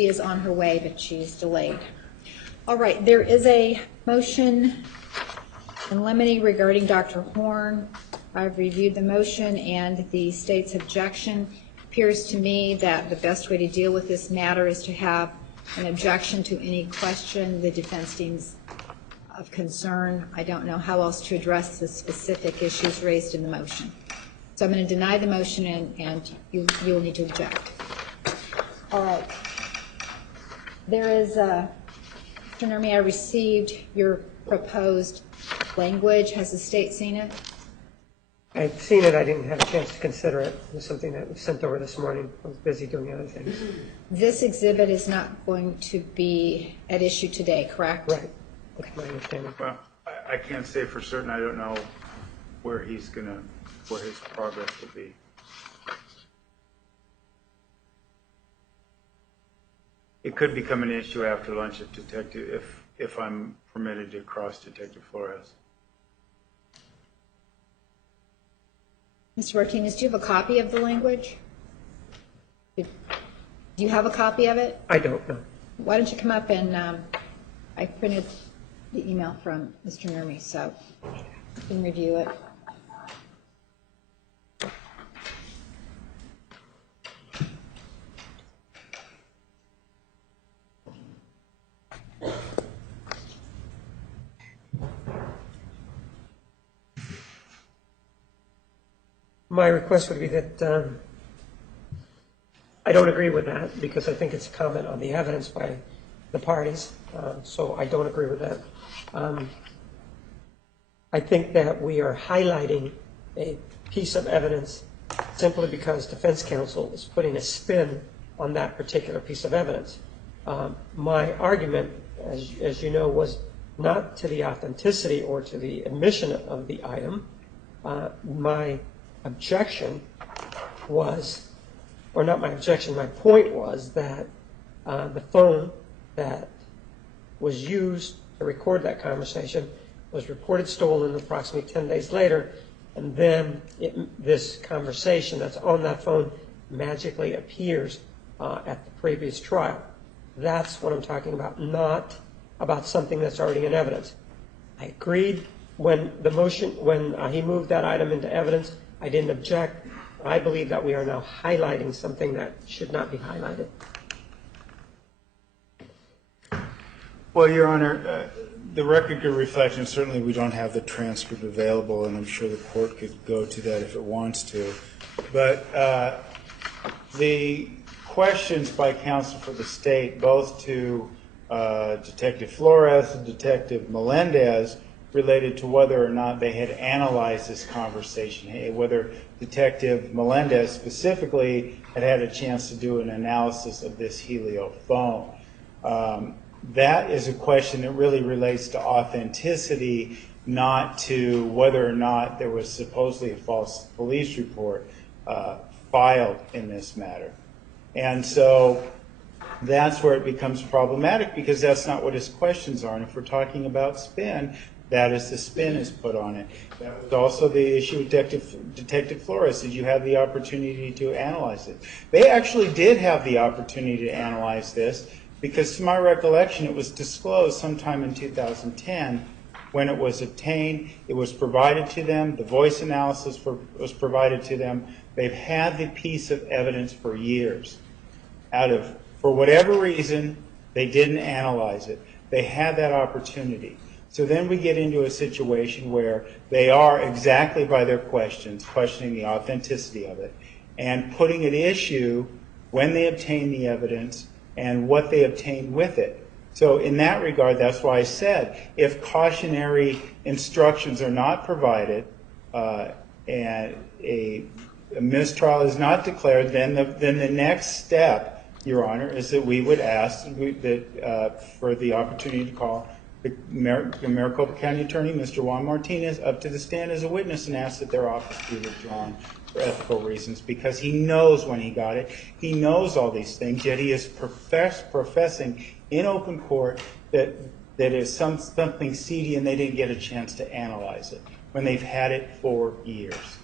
She is on her way, but she's delayed. All right, there is a motion in limine regarding Dr. Horn. I've reviewed the motion and the state's objection. It appears to me that the best way to deal with this matter is to have an objection to any question the defense deems of concern. I don't know how else to address the specific issues raised in the motion. So I'm going to deny the motion, and you will need to object. All right. There is, Mr. Nurmi, I received your proposed language. Has the state seen it? I've seen it. I didn't have a chance to consider it. It was something that was sent over this morning. I was busy doing other things. This exhibit is not going to be at issue today, correct? Right. Okay. My understanding. Well, I can't say for certain. I don't know where his progress will be. It could become an issue after lunch if I'm permitted to cross Detective Flores. Mr. Martinez, do you have a copy of the language? Do you have a copy of it? I don't know. Why don't you come up and I printed the email from Mr. Nurmi, so you can review it. My request would be that I don't agree with that because I think it's a comment on the evidence by the parties, so I don't agree with that. I think that we are highlighting a piece of evidence simply because defense counsel is putting a spin on that particular piece of evidence. My argument, as you know, was not to the authenticity or to the admission of the item. My objection was, or not my objection, my point was that the phone that was used to record that conversation was reported stolen approximately 10 days later, and then this conversation that's on that phone magically appears at the previous trial. That's what I'm talking about, not about something that's already in evidence. I agreed when he moved that item into evidence. I didn't object. I believe that we are now highlighting something that should not be highlighted. Well, Your Honor, the record could reflect, and certainly we don't have the transcript available, and I'm sure the court could go to that if it wants to. But the questions by counsel for the state, both to Detective Flores and Detective Melendez, related to whether or not they had analyzed this conversation, whether Detective Melendez specifically had had a chance to do an analysis of this Helio phone. That is a question that really relates to authenticity, not to whether or not there was supposedly a false police report filed in this matter. And so that's where it becomes problematic, because that's not what his questions are. And if we're talking about spin, that is the spin is put on it. That was also the issue with Detective Flores. Did you have the opportunity to analyze it? They actually did have the opportunity to analyze this, because to my recollection, it was disclosed sometime in 2010 when it was obtained. It was provided to them. The voice analysis was provided to them. They've had the piece of evidence for years. For whatever reason, they didn't analyze it. They had that opportunity. So then we get into a situation where they are, exactly by their questions, questioning the authenticity of it and putting at issue when they obtain the evidence and what they obtained with it. So in that regard, that's why I said, if cautionary instructions are not provided and a mistrial is not declared, then the next step, Your Honor, is that we would ask for the opportunity to call the Maricopa County Attorney, Mr. Juan Martinez, up to the stand as a witness and ask that their office be withdrawn for ethical reasons, because he knows when he got it. He knows all these things, yet he is professing in open court that is something seedy and they didn't get a chance to analyze it when they've had it for years.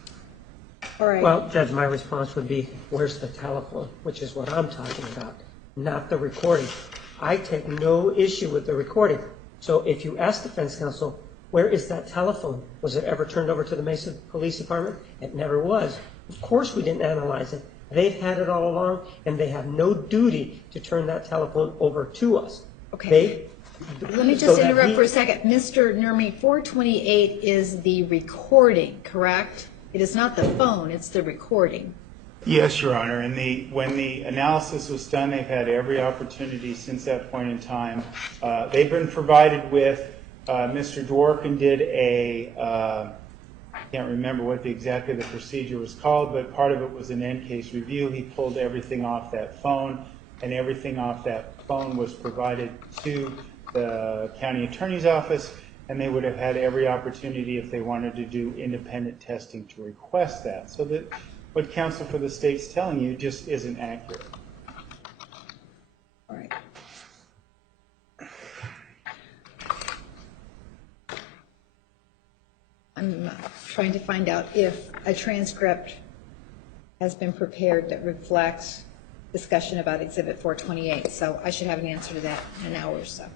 All right. Well, Judge, my response would be, where's the telephone, which is what I'm talking about. not the recording. I take no issue with the recording. So if you ask defense counsel, where is that telephone? Was it ever turned over to the Mesa Police Department? It never was. Of course we didn't analyze it. They've had it all along, and they have no duty to turn that telephone over to us. Okay. Let me just interrupt for a second. Mr. Nurmi, 428 is the recording, correct? It is not the phone, it's the recording. Yes, Your Honor. And when the analysis was done, they've had every opportunity since that point in time. They've been provided with, Mr. Dworkin did I can't remember what exactly the procedure was called, but part of it was an end case review. He pulled everything off that phone, and everything off that phone was provided to the county attorney's office, and they would have had every opportunity if they wanted to do independent testing to request that. So that what counsel for the state's telling you just isn't accurate. All right. I'm trying to find out if a transcript has been prepared that reflects discussion about Exhibit 428. So I should have an answer to that in an hour or so.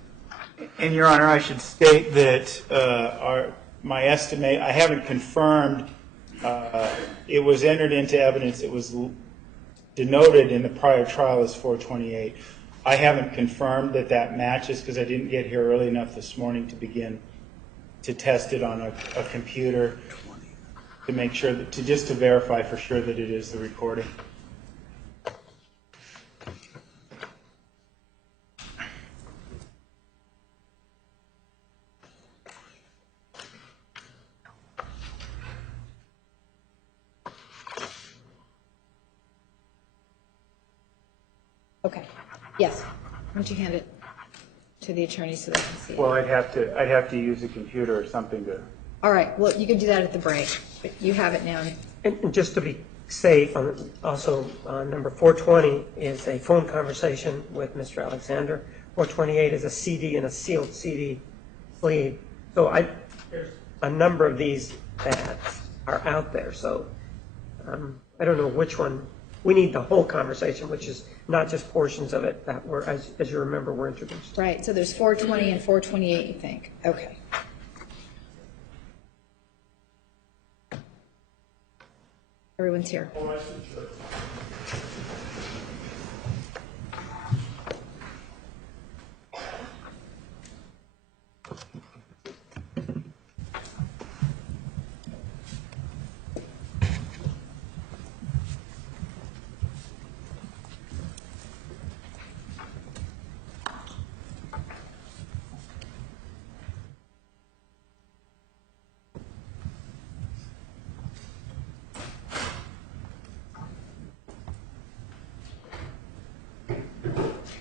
And, Your Honor, I should state that my estimate, I haven't confirmed, it was entered into evidence, it was denoted in the prior trial as 428. I haven't confirmed that that matches because I didn't get here early enough this morning to begin to test it on a computer to make sure that, just to verify for sure that it is the recording. Okay. Yes. Why don't you hand it to the attorney so they can see it? Well, I'd have to use a computer or something to. All right. Well, you can do that at the break, but you have it now. And just to be safe, also number 420 is a phone conversation with Mr. Alexander. 428 is a CD and a sealed CD sleeve. So there's a number of these that are out there. So I don't know which one. We need the whole conversation, which is not just portions of it that were, as you remember, were introduced. Right. So there's 420 and 428, you think? Okay. Everyone's here.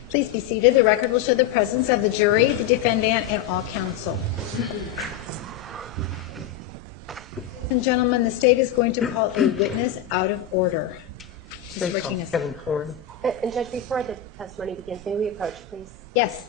Please be seated. The record will show the presence of the jury, the defendant, and all counsel. Ladies and gentlemen, the state is going to call a witness out of order. Just breaking us. Kevin Horn. And Judge, before the testimony begins, may we approach, please? Yes.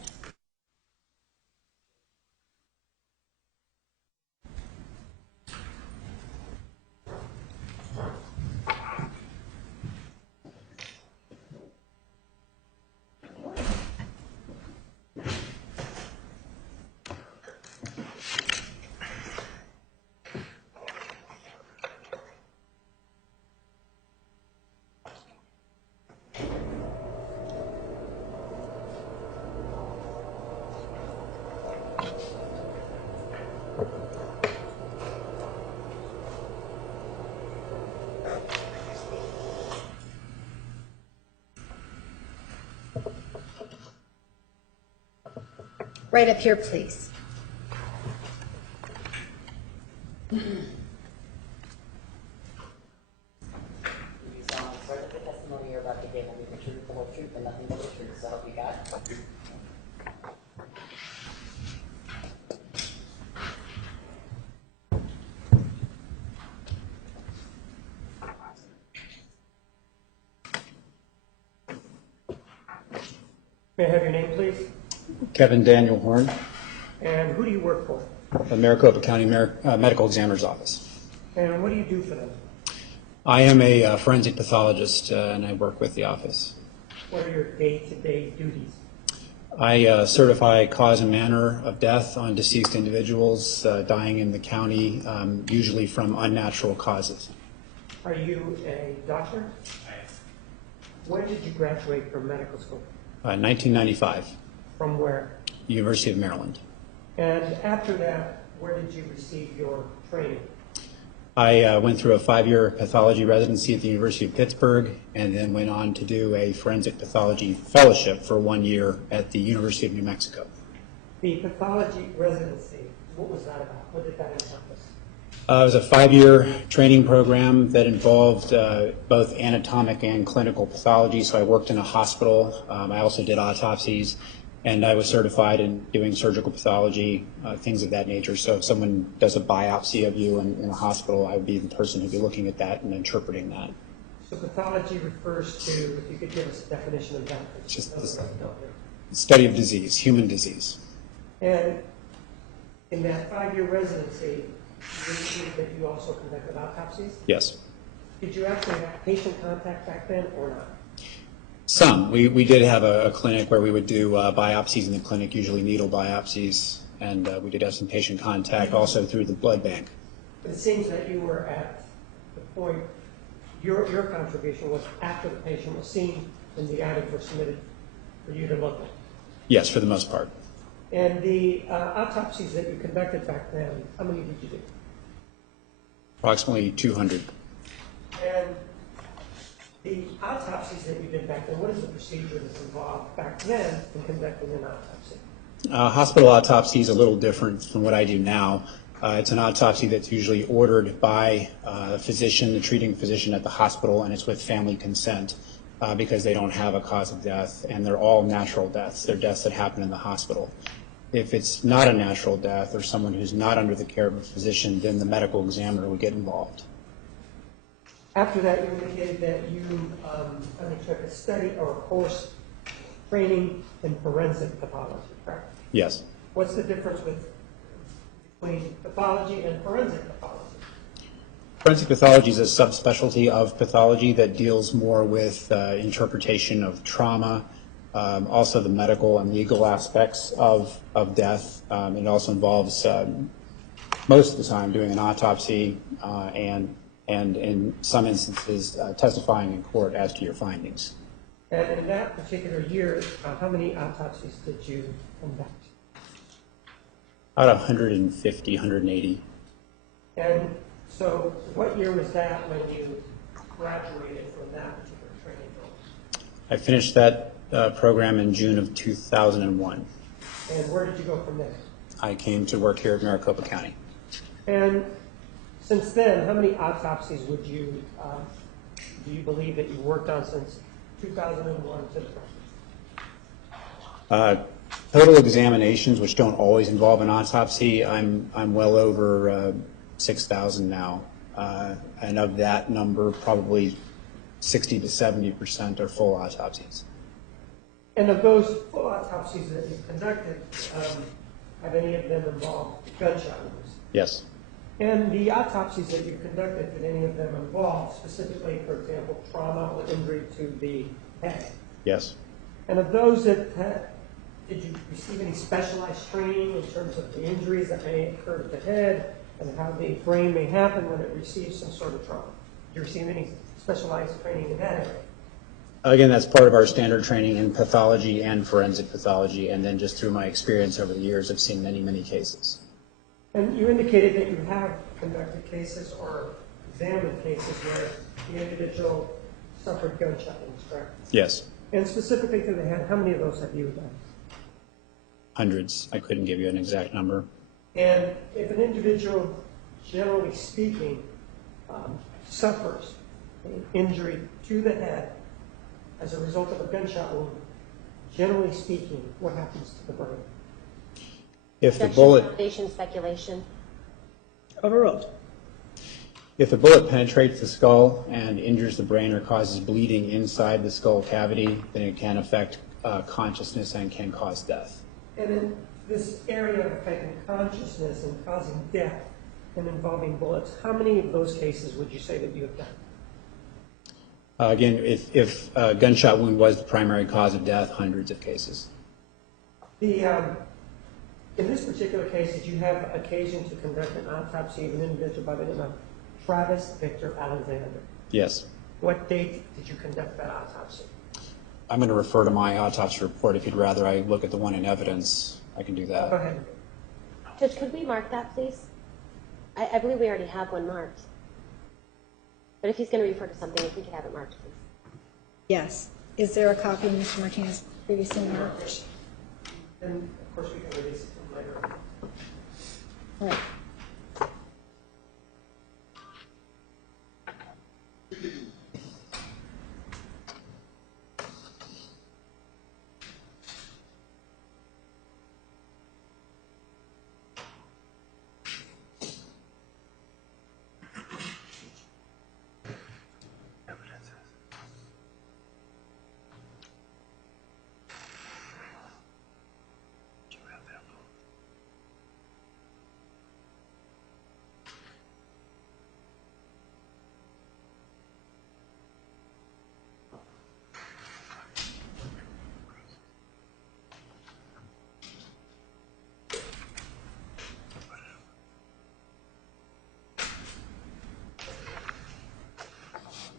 Right up here, please. You solemnly swear that the testimony you're about to give will be the truth, the whole truth, and nothing but the truth. So help you God. May I have your name, please? Kevin Daniel Horn, And who do you work for? the Maricopa County Medical Examiner's Office. And what do you do for them? I am a forensic pathologist, and I work with the office. What are your day-to-day duties? I certify cause and manner of death on deceased individuals dying in the county, usually from unnatural causes. Are you a doctor? When did you graduate from medical school? 1995, From where? University of Maryland. And after that, where did you receive your training? I went through a 5-year pathology residency at the University of Pittsburgh and then went on to do a forensic pathology fellowship for 1 year at the University of New Mexico. The pathology residency, what was that about? What did that encompass? It was a 5-year training program that involved both anatomic and clinical pathology. So I worked in a hospital. I also did autopsies, and I was certified in doing surgical pathology, things of that nature. So if someone does a biopsy of you in a hospital, I would be the person who'd be looking at that and interpreting that. So pathology refers to, if you could give us a definition of that. It's just the study of disease, human disease. And in that 5-year residency, you indicated that you also conducted autopsies. Yes. Did you actually have patient contact back then or not? Some. We did have a clinic where we would do biopsies in the clinic, usually needle biopsies, and we did have some patient contact also through the blood bank. It seems that you were at the point, your contribution was after the patient was seen and the items were submitted for you to look at. Yes, for the most part. And the autopsies that you conducted back then, how many did you do? Approximately 200. And the autopsies that you did back then, what is the procedure that's involved back then in conducting an autopsy? Hospital autopsy is a little different from what I do now. It's an autopsy that's usually ordered by a physician, the treating physician at the hospital, and it's with family consent because they don't have a cause of death, and they're all natural deaths. They're deaths that happen in the hospital. If it's not a natural death or someone who's not under the care of a physician, then the medical examiner would get involved. After that, you indicated that you undertook a study or a course training in forensic pathology, correct? Yes. What's the difference between pathology and forensic pathology? Forensic pathology is a subspecialty of pathology that deals more with interpretation of trauma, also the medical and legal aspects of death. It also involves, most of the time, doing an autopsy and in some instances, testifying in court as to your findings. And in that particular year, how many autopsies did you conduct? About 150, 180. And so what year was that when you graduated from that particular training program? I finished that program in June of 2001. And where did you go from there? I came to work here at Maricopa County. And since then, how many autopsies would you, do you believe that you worked on since 2001 to the present? Total examinations, which don't always involve an autopsy, I'm well over 6,000 now. And of that number, probably 60 to 70% are full autopsies. And of those full autopsies that you've conducted, have any of them involved gunshot wounds? Yes. And the autopsies that you've conducted, did any of them involve specifically, for example, trauma or injury to the head? Yes. And of those that did you receive any specialized training in terms of the injuries that may occur to the head and how the brain may happen when it receives some sort of trauma? Did you receive any specialized training in that area? Again, that's part of our standard training in pathology and forensic pathology, and then just through my experience over the years, I've seen many, many cases. And you indicated that you have conducted cases or examined cases where the individual suffered gunshot wounds, correct? Yes. And specifically to the head, how many of those have you done? Hundreds. I couldn't give you an exact number. And if an individual, generally speaking, suffers an injury to the head as a result of a gunshot wound, generally speaking, what happens to the brain? If the Objection, bullet foundation, speculation. Overruled. If the bullet penetrates the skull and injures the brain or causes bleeding inside the skull cavity, then it can affect consciousness and can cause death. And in this area of affecting consciousness and causing death and involving bullets, how many of those cases would you say that you have done? Again, if a gunshot wound was the primary cause of death, hundreds of cases. In this particular case, did you have occasion to conduct an autopsy of an individual by the name of Travis Victor Alexander? Yes. What date did you conduct that autopsy? I'm going to refer to my autopsy report. If you'd rather I look at the one in evidence, I can do that. Go ahead. Judge, could we mark that, please? I believe we already have one marked. But if he's going to refer to something, if we could have it marked, please. Yes. Is there a copy Mr. Martinez previously marked? And of course, we can release it later. Right.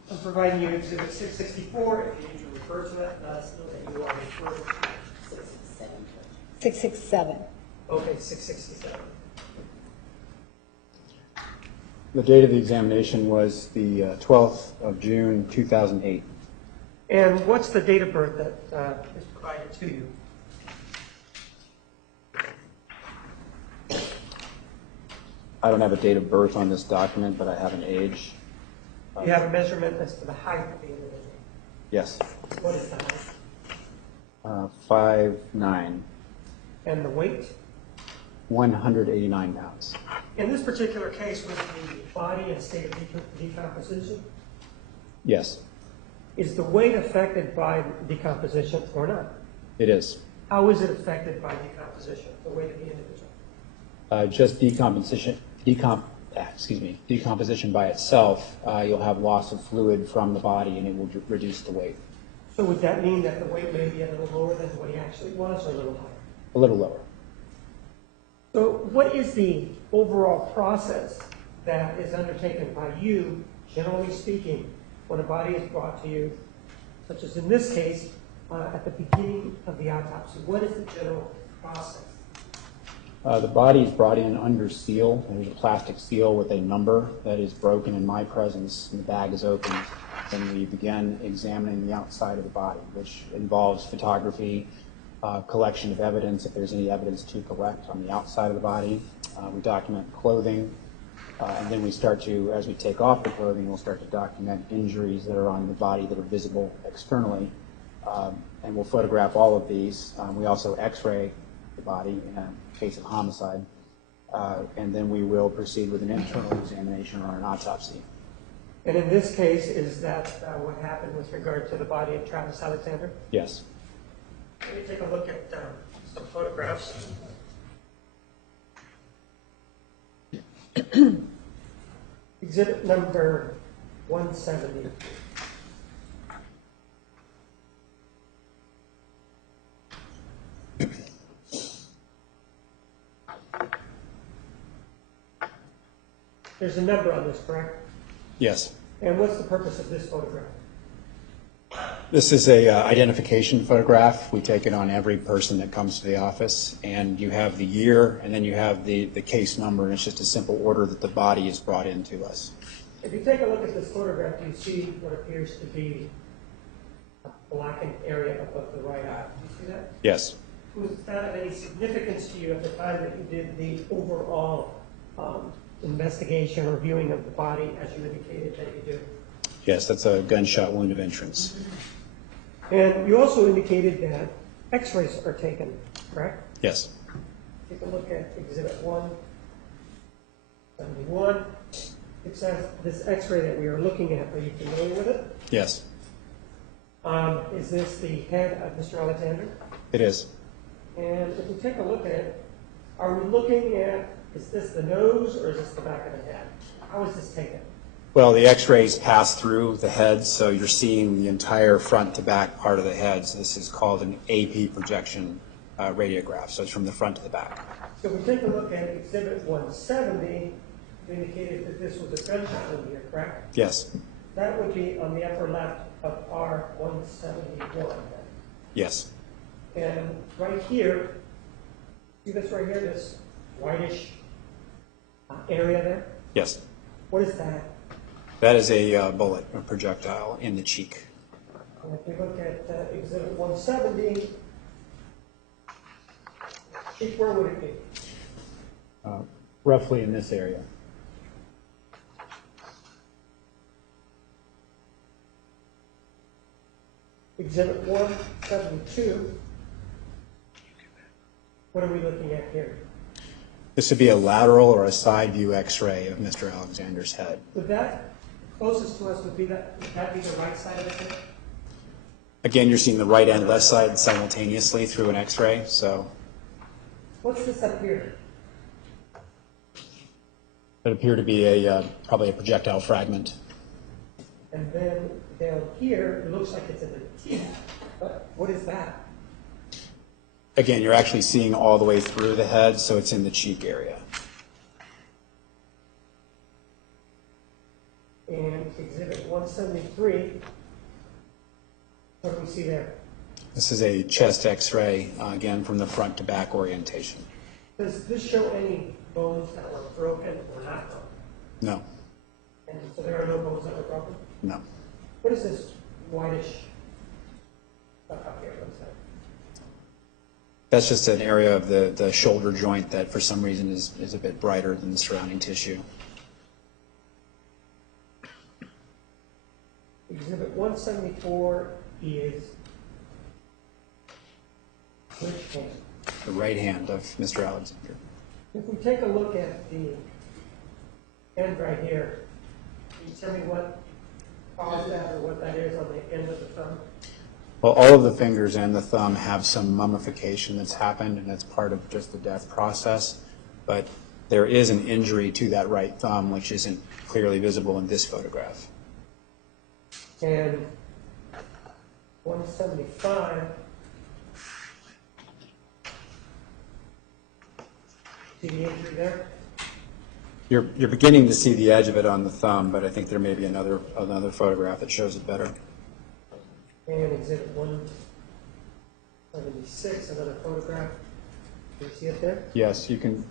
I'm providing you Exhibit 664. If you need to refer to it, let us know that you are referring to 667. Okay, 667. The date of the examination was the 12th of June, 2008. And what's the date of birth that is provided to you? I don't have a date of birth on this document, but I have an age. You have a measurement as to the height of the individual. Yes. What is the height? 5'9", And the weight? 189 pounds. In this particular case, was the body in a state of decomposition? Yes, Is the weight affected by decomposition or not? it is. How is it affected by decomposition, the weight of the individual? Just decomposition by itself, you'll have loss of fluid from the body and it will reduce the weight. So would that mean that the weight may be a little lower than what he actually was, or a little higher? A little lower. So what is the overall process that is undertaken by you, generally speaking, when a body is brought to you, such as in this case, at the beginning of the autopsy? What is the general process? The body is brought in under seal. There's a plastic seal with a number that is broken in my presence, and the bag is opened. Then we begin examining the outside of the body, which involves photography, collection of evidence, if there's any evidence to collect on the outside of the body. We document clothing, and then we start to, as we take off the clothing, we'll start to document injuries that are on the body that are visible externally, and we'll photograph all of these. We also x-ray the body in a case of homicide, and then we will proceed with an internal examination or an autopsy. And in this case, is that what happened with regard to the body of Travis Alexander? Yes. Let me take a look at some photographs. Exhibit number 170. There's a number on this, correct? Yes. And what's the purpose of this photograph? This is a identification photograph. We take it on every person that comes to the office, and you have the year, and then you have the case number, and it's just a simple order that the body is brought into us. If you take a look at this photograph, you see what appears to be a blackened area above the right eye. Do you see that? Yes. Was that of any significance to you at the time that you did the overall investigation or viewing of the body, as you indicated that you do? Yes, that's a gunshot wound of entrance. And you also indicated that x-rays are taken, correct? Yes. Take a look at Exhibit 171. It says this x-ray that we are looking at, are you familiar with it? Yes, Is this the head of Mr. Alexander? it is. And if we take a look at it, are we looking at, is this the nose or is this the back of the head? How is this taken? Well, the x-rays pass through the head, so you're seeing the entire front to back part of the head. So this is called an AP projection radiograph. So it's from the front to the back. So if we take a look at Exhibit 170, you indicated that this was a gunshot wound here, correct? Yes. That would be on the upper left of R171. Yes. And right here, see this right here, this whitish area there? Yes. What is that? That is a bullet, a projectile in the cheek. And if we look at Exhibit 170, cheek, where would it be? Roughly in this area. Exhibit 172, what are we looking at here? This would be a lateral or a side view x-ray of Mr. Alexander's head. Would that, closest to us would that be the right side of the head? Again, you're seeing the right and left side simultaneously through an x-ray, so What's this up here? it appeared to be probably a projectile fragment. And then down here, it looks like it's in the teeth, but what is that? Again, you're actually seeing all the way through the head, so it's in the cheek area. And Exhibit 173, what do we see there? This is a chest x-ray, again, from the front to back orientation. Does this show any bones that were broken or not broken? No, And so there are no bones that were broken? no. What is this whitish stuff up here? What is that? That's just an area of the shoulder joint that for some reason is a bit brighter than the surrounding tissue. Exhibit 174 is which hand? The right hand of Mr. Alexander. If we take a look at the end right here, can you tell me what caused that or what that is on the end of the thumb? Well, all of the fingers and the thumb have some mummification that's happened, and that's part of just the death process. But there is an injury to that right thumb, which isn't clearly visible in this photograph. And 175, see the injury there? You're beginning to see the edge of it on the thumb, but I think there may be another photograph that shows it better. And Exhibit 176, another photograph. Do you see it there? Yes, you can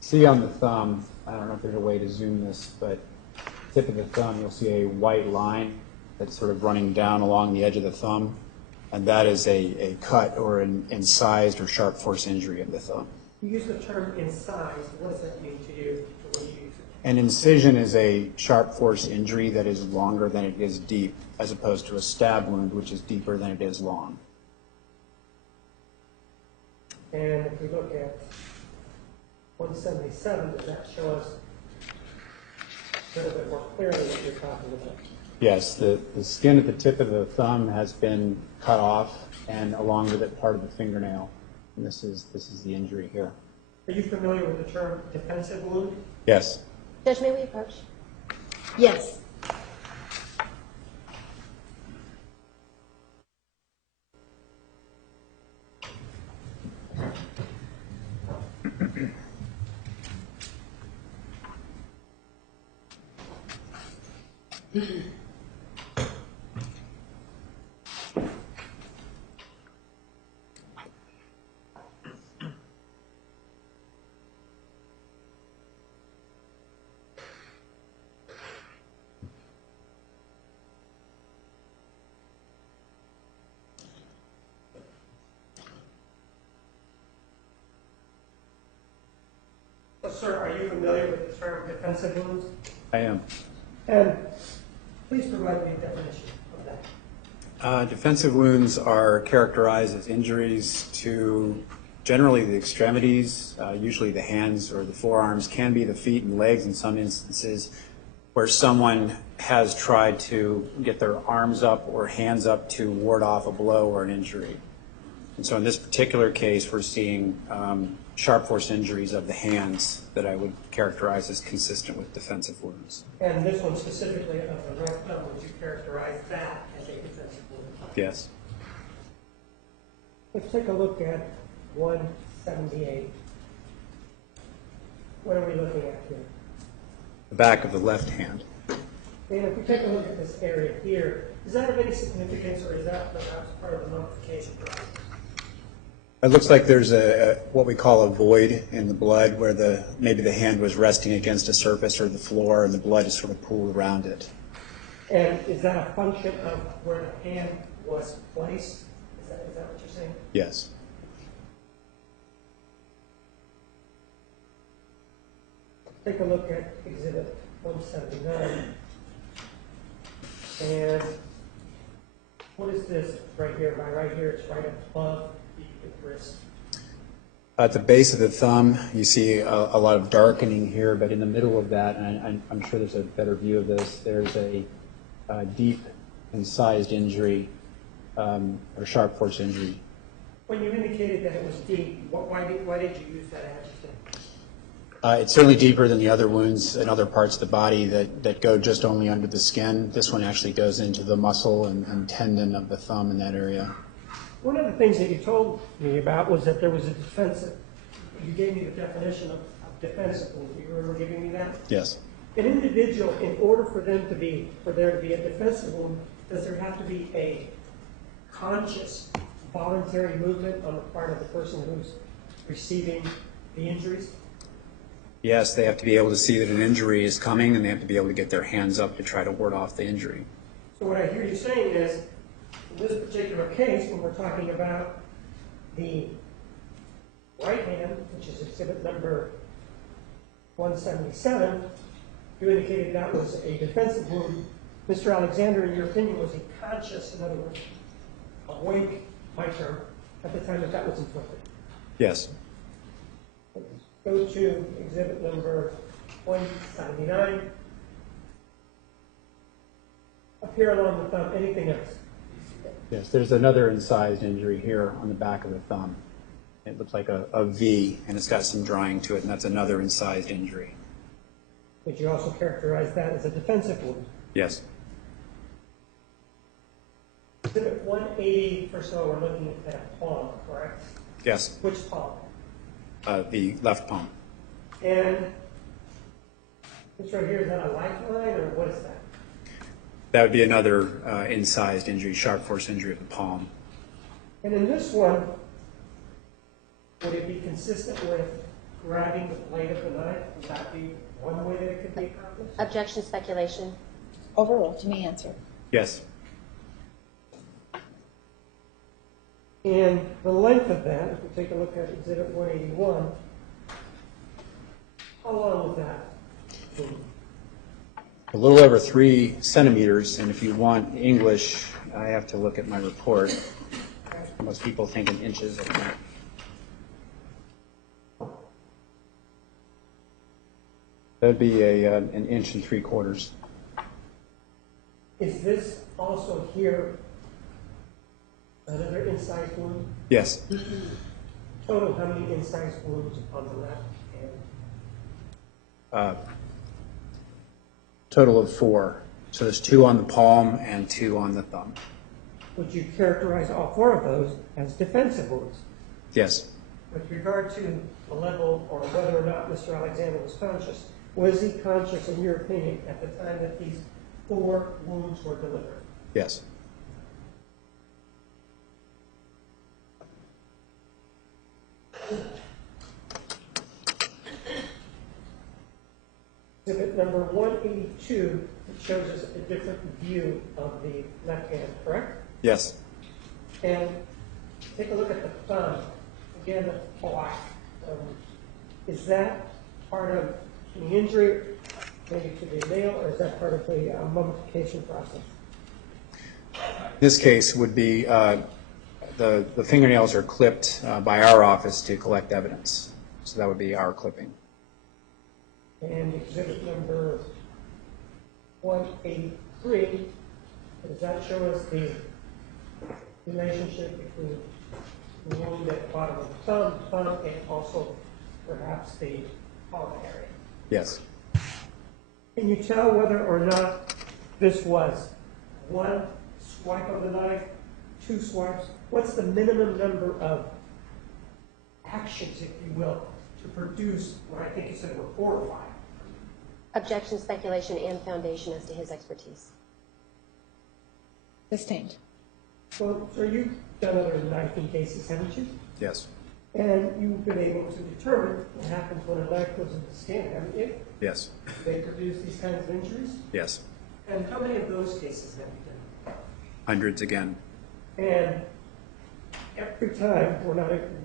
see on the thumb, I don't know if there's a way to zoom this, but tip of the thumb, you'll see a white line that's sort of running down along the edge of the thumb, and that is a cut or an incised or sharp force injury of the thumb. You use the term incised. What does that mean to you? When you use it? An incision is a sharp force injury that is longer than it is deep, as opposed to a stab wound, which is deeper than it is long. And if we look at 177, does that show us a little bit more clearly what you're talking about? Yes, the skin at the tip of the thumb has been cut off, and along with it, part of the fingernail. And this is the injury here. Are you familiar with the term defensive wound? Yes. Judge, may we approach? Yes. Sir, are you familiar with the term defensive wounds? I am. And please provide me a definition of that. Defensive wounds are characterized as injuries to generally the extremities, usually the hands or the forearms, can be the feet and legs in some instances, where someone has tried to get their arms up or hands up to ward off a blow or an injury. And so in this particular case, we're seeing sharp force injuries of the hands that I would characterize as consistent with defensive wounds. And this one specifically of the right thumb, would you characterize that as a defensive wound? Yes. Let's take a look at 178. What are we looking at here? The back of the left hand. And if we take a look at this area here, is that of any significance, or is that perhaps part of the mummification process? It looks like there's a what we call a void in the blood where maybe the hand was resting against a surface or the floor and the blood is sort of pooled around it. And is that a function of where the hand was placed? Is that what you're saying? Yes. Take a look at Exhibit 179. And what is this right here? By right here, it's right above the wrist. At the base of the thumb, you see a lot of darkening here, but in the middle of that, and I'm sure there's a better view of this, there's a deep incised injury or sharp force injury. When you indicated that it was deep, why did you use that adjective? It's certainly deeper than the other wounds in other parts of the body that go just only under the skin. This one actually goes into the muscle and tendon of the thumb in that area. One of the things that you told me about was that there was a defensive. You gave me the definition of defensive wound. You remember giving me that? Yes. An individual, in order for there to be a defensive wound, does there have to be a conscious, voluntary movement on the part of the person who's receiving the injuries? Yes, they have to be able to see that an injury is coming, and they have to be able to get their hands up to try to ward off the injury. So what I hear you saying is, in this particular case, when we're talking about the right hand, which is exhibit number 177, you indicated that was a defensive wound. Mr. Alexander, in your opinion, was he conscious, in other words, awake, my term, at the time that was inflicted? Yes. Go to exhibit number 179. Up here along the thumb, anything else? Yes, there's another incised injury here on the back of the thumb. It looks like a V, and it's got some drying to it, and that's another incised injury. Would you also characterize that as a defensive wound? Yes. Exhibit 180, first of all, we're looking at a palm, correct? Yes. Which palm? The left palm. And this right here, is that a lifeline, or what is that? That would be another incised injury, sharp force injury of the palm. And in this one, would it be consistent with grabbing the blade of the knife? Would that be one way that it could be accomplished? Objection, speculation. Overruled. To me, answer. Yes. And the length of that, if we take a look at exhibit 181, how long was that? A little over 3 centimeters, and if you want English, I have to look at my report. Most people think in inches. I think. That would be an 1 3/4 inches. Is this also here another incised wound? Yes. Total, how many incised wounds on the left hand? Total of 4. So there's 2 on the palm and 2 on the thumb. Would you characterize all 4 of those as defensive wounds? Yes. With regard to the level or whether or not Mr. Alexander was conscious, was he conscious, in your opinion, at the time that these 4 wounds were delivered? Yes. Exhibit number 182, it shows us a different view of the left hand, correct? Yes. And take a look at the thumb. Again, the black. Is that part of the injury, maybe to the nail, or is that part of the mummification process? This case would be the fingernails are clipped by our office to collect evidence. So that would be our clipping. And exhibit number 183, does that show us the relationship between wound at bottom of the thumb, and also perhaps the palm area. Yes. Can you tell whether or not this was one swipe of the knife, two swipes? What's the minimum number of actions, if you will, to produce what I think you said were 4 or 5? Objection, speculation, and foundation as to his expertise. Sustained. Well, so you've done other knifing cases, haven't you? Yes. And you've been able to determine what happens when a knife goes into the skin, haven't you? Yes. They produce these kinds of injuries? Yes. And how many of those cases have you done? Hundreds again. And every time,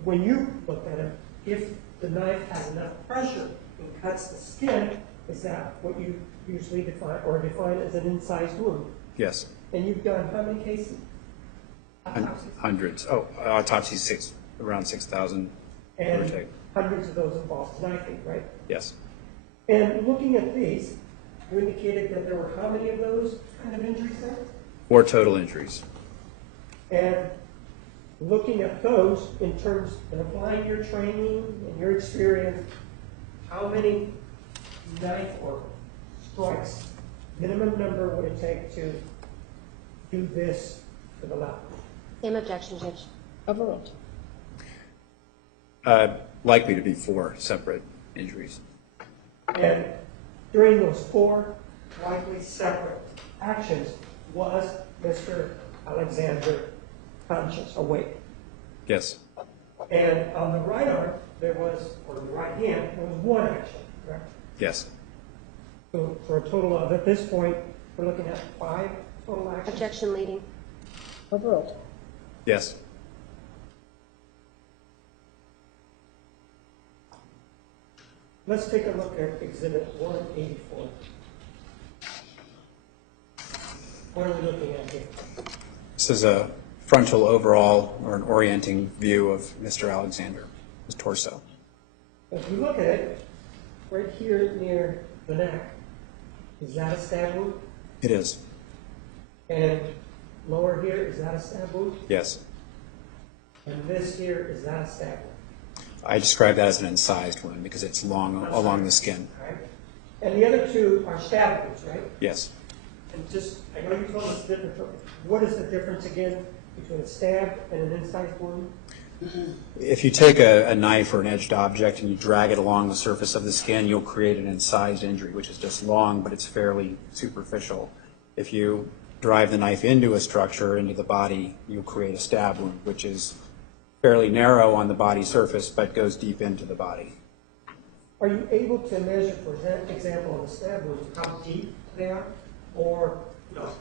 when you look at it, if the knife has enough pressure and cuts the skin, is that what you usually define as an incised wound? Yes. And you've done how many cases? Autopsies. Hundreds. Oh, autopsies around 6,000. And hundreds of those involve knifing, right? Yes. And looking at these, you indicated that there were how many of those kind of injuries there? 4 total injuries. And looking at those in terms of applying your training and your experience, how many knife or strikes, minimum number would it take to do this to the left? Same objection, Judge. Overruled. Likely to be 4 separate injuries. And during those 4 likely separate actions, was Mr. Alexander conscious, awake? Yes. And on the right arm, there was, or the right hand, there was 1 action, correct? Yes. So for a total of, at this point, we're looking at 5 total actions? Objection leading. Overruled. Yes. Let's take a look at Exhibit 184. What are we looking at here? This is a frontal overall or an orienting view of Mr. Alexander, his torso. If we look at it, right here near the neck, is that a stab wound? It is. And lower here, is that a stab wound? Yes. And this here, is that a stab wound? I describe that as an incised wound because it's long along the skin. All right? And the other 2 are stab wounds, right? Yes. And just, I know you told us the difference. What is the difference again between a stab and an incised wound? If you take a knife or an edged object and you drag it along the surface of the skin, you'll create an incised injury, which is just long, but it's fairly superficial. If you drive the knife into a structure, into the body, you'll create a stab wound, which is fairly narrow on the body surface, but goes deep into the body. Are you able to measure, for example, on the stab wounds, how deep they are? Or no?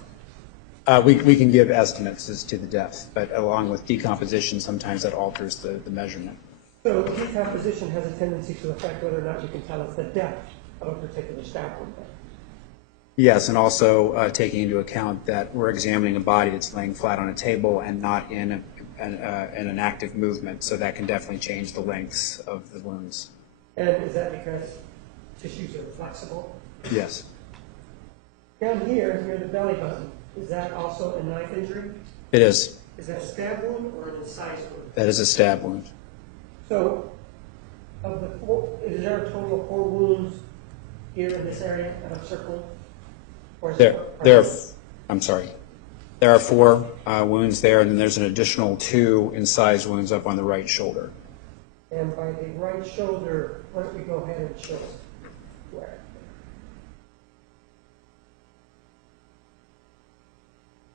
We can give estimates as to the depth, but along with decomposition, sometimes that alters the measurement. So decomposition has a tendency to affect whether or not you can tell us the depth of a particular stab wound. Yes, and also taking into account that we're examining a body that's laying flat on a table and not in an active movement, so that can definitely change the lengths of the wounds. And is that because tissues are flexible? Yes. Down here, near the belly button, is that also a knife injury? It is. Is that a stab wound or an incised wound? That is a stab wound. So, of the 4, is there a total of 4 wounds here in this area that I've circled? Or is I'm sorry. There are 4 wounds there, and then there's an additional 2 incised wounds up on the right shoulder. And by the right shoulder, why don't we go ahead and show us where?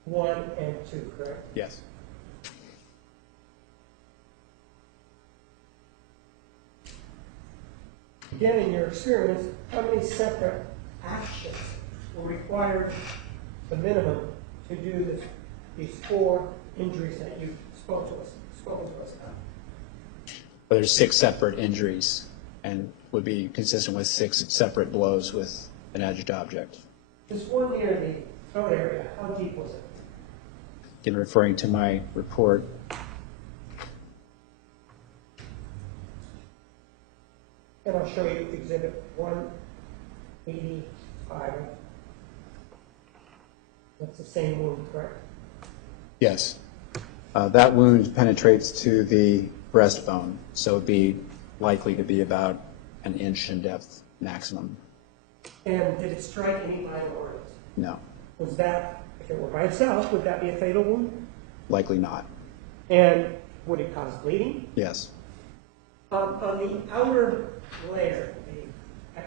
1 and 2, correct? Yes. Again, in your experience, how many separate actions were required, the minimum, to do these 4 injuries that you spoken to us about? But there's 6 separate injuries and would be consistent with 6 separate blows with an edged object. This one near the throat area, how deep was it? Again, referring to my report, And I'll show you Exhibit 185. That's the same wound, correct? yes. That wound penetrates to the breastbone, so it'd be likely to be about an inch in depth maximum. And did it strike any vital organs? No, Was that, if it were by itself, would that be a fatal wound? likely not. And would it cause bleeding? Yes. On the outer layer, the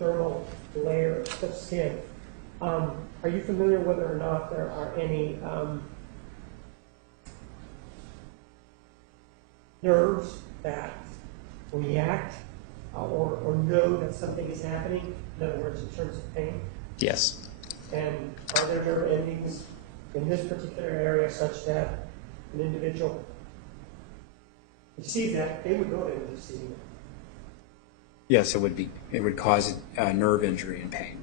epidermal layer of skin, are you familiar whether or not there are any nerves that react or know that something is happening? In other words, in terms of pain? Yes. And are there nerve endings in this particular area such that an individual receives that, they would know they were receiving it? Yes, it would be. It would cause nerve injury and pain.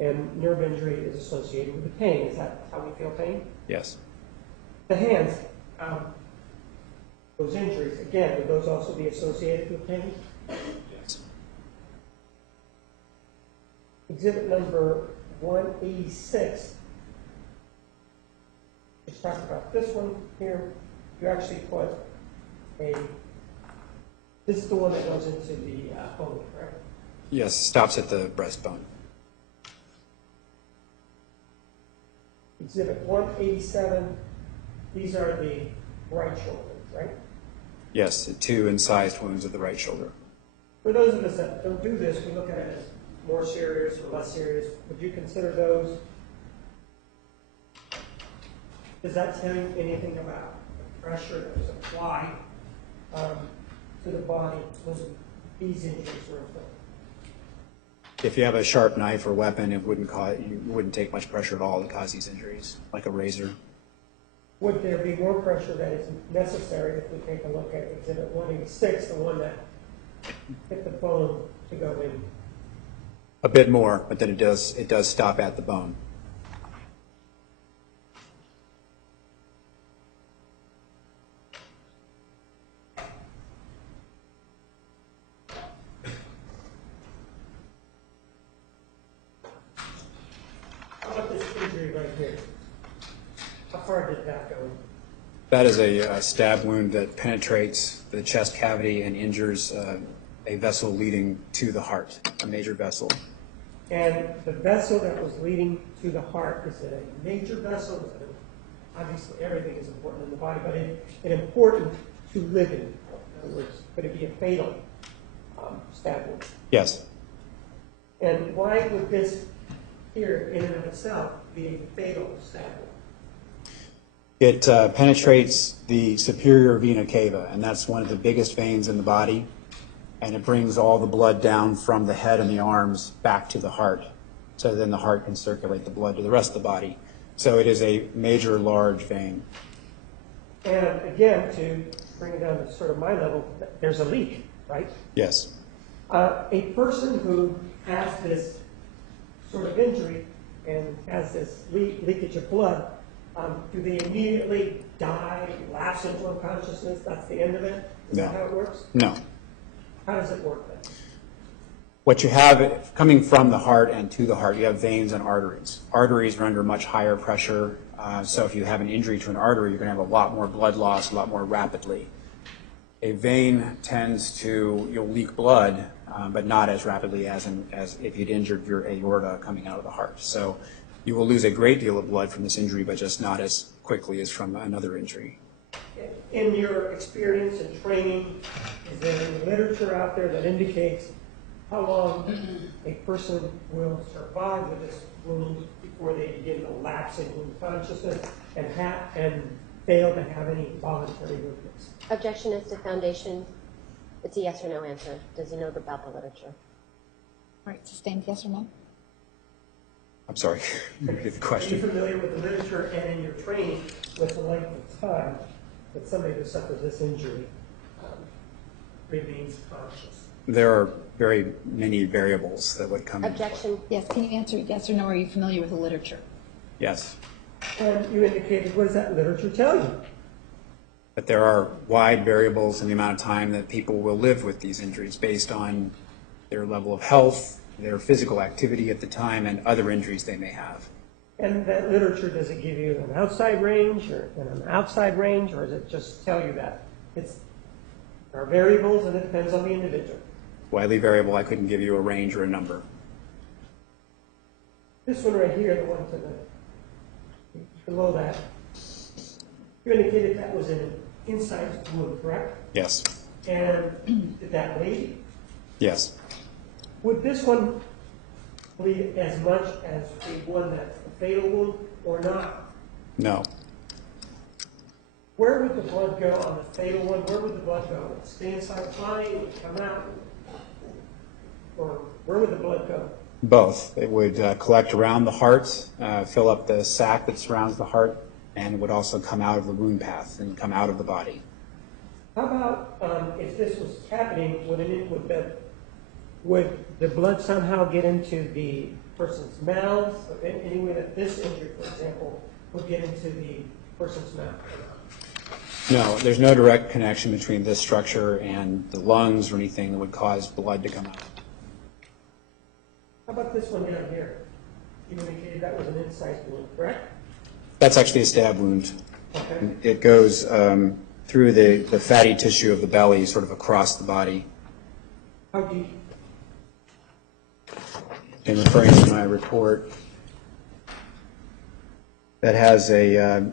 And nerve injury is associated with the pain. Is that how we feel pain? Yes. The hands, those injuries, again, would those also be associated with pain? Yes. Exhibit number 186. Let's talk about this one here. You actually put this is the one that goes into the bone, correct? Yes, stops at the breastbone. Exhibit 187, these are the right shoulders, right? Yes, the 2 incised wounds of the right shoulder. For those of us that don't do this, we look at it as more serious or less serious. Would you consider those? Does that tell you anything about the pressure that was applied to the body when these injuries were inflicted? If you have a sharp knife or weapon, it wouldn't cause, you wouldn't take much pressure at all to cause these injuries, like a razor. Would there be more pressure that is necessary if we take a look at Exhibit 186, the one that hit the bone to go in? A bit more, but then it does stop at the bone. How about this injury right here? How far did that go? That is a stab wound that penetrates the chest cavity and injures a vessel leading to the heart, a major vessel. And the vessel that was leading to the heart, is it a major vessel? Obviously, everything is important in the body, but it's important to live in. In other words, could it be a fatal stab wound? Yes. And why would this here, in and of itself, be a fatal stab wound? It penetrates the superior vena cava, and that's one of the biggest veins in the body, and it brings all the blood down from the head and the arms back to the heart, so then the heart can circulate the blood to the rest of the body. So it is a major, large vein. And again, to bring it down to sort of my level, there's a leak, right? Yes. A person who has this sort of injury and has this leakage of blood, do they immediately die, lapse into unconsciousness? That's the end of it? Is that how it works? No. How does it work then? What you have coming from the heart and to the heart, you have veins and arteries. Arteries are under much higher pressure, so if you have an injury to an artery, you're going to have a lot more blood loss, a lot more rapidly. A vein tends to, you'll leak blood, but not as rapidly as if you'd injured your aorta coming out of the heart. So you will lose a great deal of blood from this injury, but just not as quickly as from another injury. In your experience and training, is there any literature out there that indicates how long a person will survive with this wound before they begin to lapse into unconsciousness and fail to have any voluntary movements? Objection is to foundation. It's a yes or no answer. Does he know about the literature? All right, sustained, yes or no? I'm sorry, repeat the Are you question. familiar with the literature and in your training with the length of time that somebody who suffers this injury remains conscious? There are very many variables that would come into play. Objection. Yes, can you answer yes or no? Are you familiar with the literature? Yes. And you indicated, what does that literature tell you? But there are wide variables in the amount of time that people will live with these injuries based on their level of health, their physical activity at the time, and other injuries they may have. And that literature, does it give you an outside range or an outside range, or does it just tell you that there are variables and it depends on the individual? Widely variable. I couldn't give you a range or a number. This one right here, the one to the below that, you indicated that was an inside wound, correct? Yes. And did that bleed? Yes. Would this one bleed as much as the one that's a fatal wound or not? No. Where would the blood go on the fatal one? Where would the blood go? Would it stay inside the body? Would it come out? Or where would the blood go? Both. It would collect around the heart, fill up the sac that surrounds the heart, and it would also come out of the wound path and come out of the body. How about if this was happening, would the blood somehow get into the person's mouth? Any way that this injury, for example, would get into the person's mouth? No, there's no direct connection between this structure and the lungs or anything that would cause blood to come out. How about this one down here? You indicated that was an incised wound, correct? That's actually a stab wound. Okay. It goes through the fatty tissue of the belly, sort of across the body. How deep? In referring to my report, that has a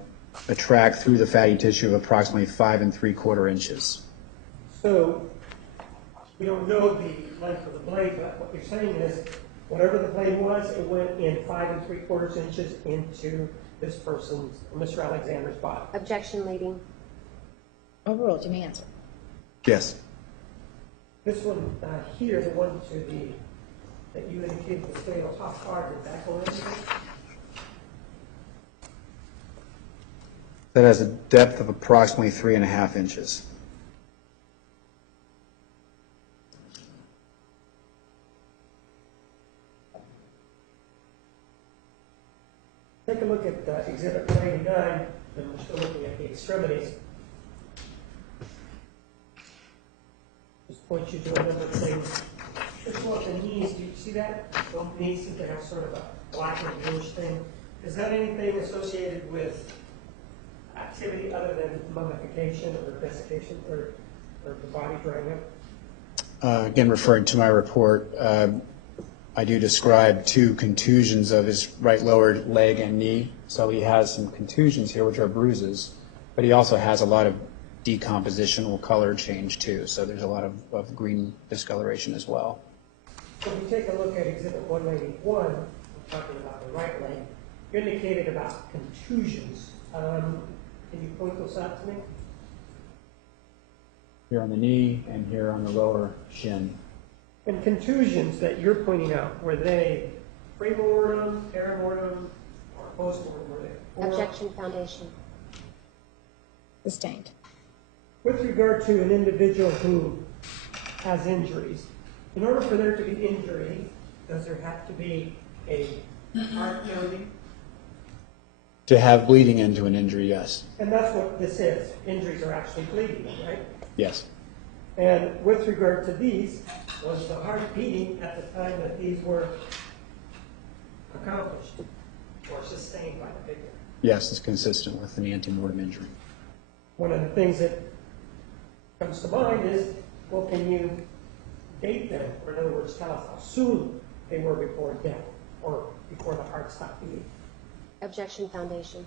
track through the fatty tissue of approximately 5 3/4 inches. So we don't know the length of the blade, but what you're saying is whatever the blade was, it went in 5 3/4 inches into this person's, Mr. Alexander's body. Objection, leading. Overruled. You may answer. Yes. This one here, the one to the, that you indicated was fatal, how far did that go into? That has a depth of approximately 3.5 inches. Take a look at Exhibit 189, and we're still looking at the extremities. Just point you to a number of things. First of all, the knees, do you see that? Those knees seem to have sort of a black and bluish thing. Is that anything associated with activity other than mummification or desiccation or the body drying up? Again, referring to my report, I do describe 2 contusions of his right lower leg and knee. So he has some contusions here, which are bruises, but he also has a lot of decompositional color change too. So there's a lot of green discoloration as well. So if you take a look at Exhibit 191, we're talking about the right leg, you indicated about contusions. Can you point those out to me? Here on the knee and here on the lower shin. And contusions that you're pointing out, were they premortem, perimortem, or postmortem? Were they oral? Objection, foundation. Sustained. With regard to an individual who has injuries, in order for there to be injury, does there have to be a heart pounding? To have bleeding into an injury, yes. And that's what this is. Injuries are actually bleeding, right? Yes. And with regard to these, was the heart beating at the time that these were accomplished or sustained by the victim? Yes, it's consistent with an antemortem injury. One of the things that comes to mind is, well, can you date them? Or in other words, tell us how soon they were before death or before the heart stopped beating? Objection, foundation.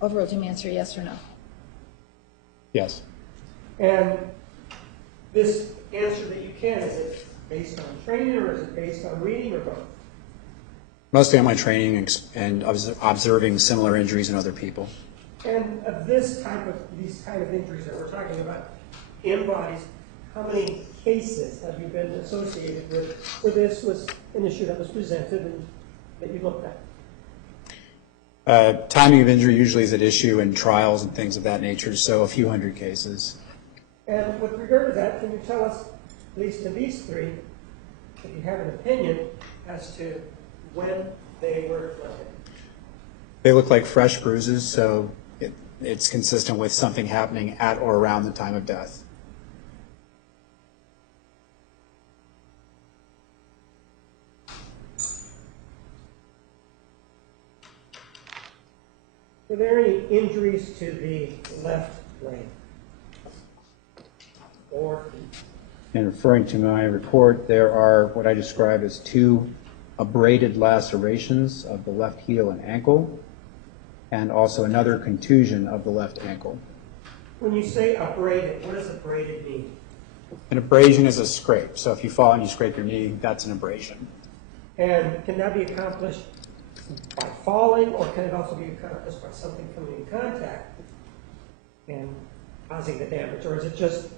Overruled. You may answer yes or no. Yes. And this answer that you can, is it based on training or is it based on reading or both? Mostly on my training and observing similar injuries in other people. And of these kind of injuries that we're talking about in bodies, how many cases have you been associated with where this was an issue that was presented and that you looked at? Timing of injury usually is at issue in trials and things of that nature, so a few hundred cases. And with regard to that, can you tell us, at least to these 3, if you have an opinion as to when they were inflicted? They look like fresh bruises, so it's consistent with something happening at or around the time of death. Were there any injuries to the left leg? Or In referring to my report, there are what I describe as 2 abraded lacerations of the left heel and ankle, and also another contusion of the left ankle. when you say abraded, what does abraded mean? An abrasion is a scrape. So if you fall and you scrape your knee, that's an abrasion. And can that be accomplished by falling, or can it also be accomplished by something coming in contact and causing the damage? Or is it just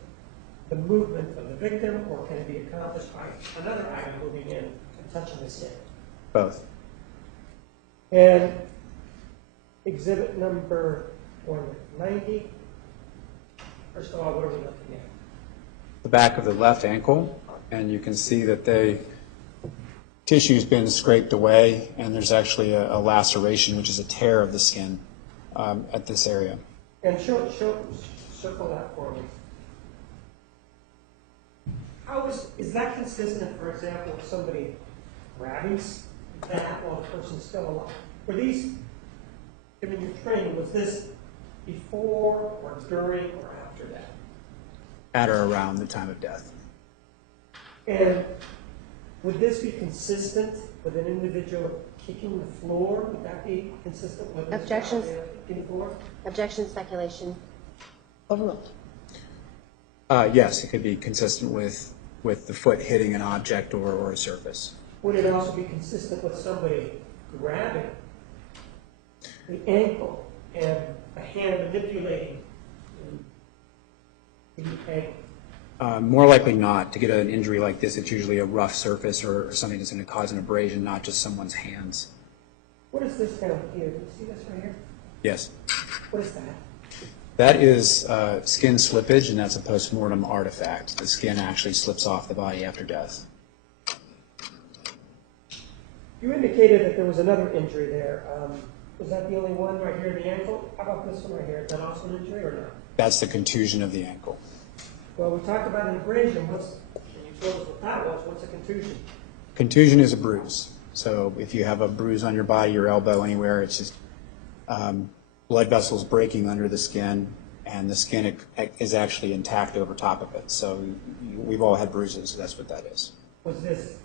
the movement of the victim, or can it be accomplished by another item moving in and touching the skin? Both. And exhibit number 190. First of all, what are we looking at? The back of the left ankle, and you can see that the tissue's been scraped away, and there's actually a laceration, which is a tear of the skin at this area. And circle that for me. How is that consistent, for example, with somebody grabbing that while the person's still alive? Were these, given your training, was this before or during or after that? At or around the time of death. And would this be consistent with an individual kicking the floor? Would that be consistent with Objections. kicking the floor? Objection, speculation. Overruled. Yes, it could be consistent with the foot hitting an object or a surface. Would it also be consistent with somebody grabbing the ankle and a hand manipulating the ankle? More likely not. To get an injury like this, it's usually a rough surface or something that's going to cause an abrasion, not just someone's hands. What is this down here? Do you see this right here? Yes. What is that? That is skin slippage, and that's a post-mortem artifact. The skin actually slips off the body after death. You indicated that there was another injury there. Was that the only one right here in the ankle? How about this one right here? Is that also an injury or not? That's the contusion of the ankle. Well, we talked about an abrasion. And you told us what that was. What's a contusion? Contusion is a bruise. So if you have a bruise on your body, your elbow, anywhere, it's just blood vessels breaking under the skin, and the skin is actually intact over top of it. So we've all had bruises. So that's what that is. Was this,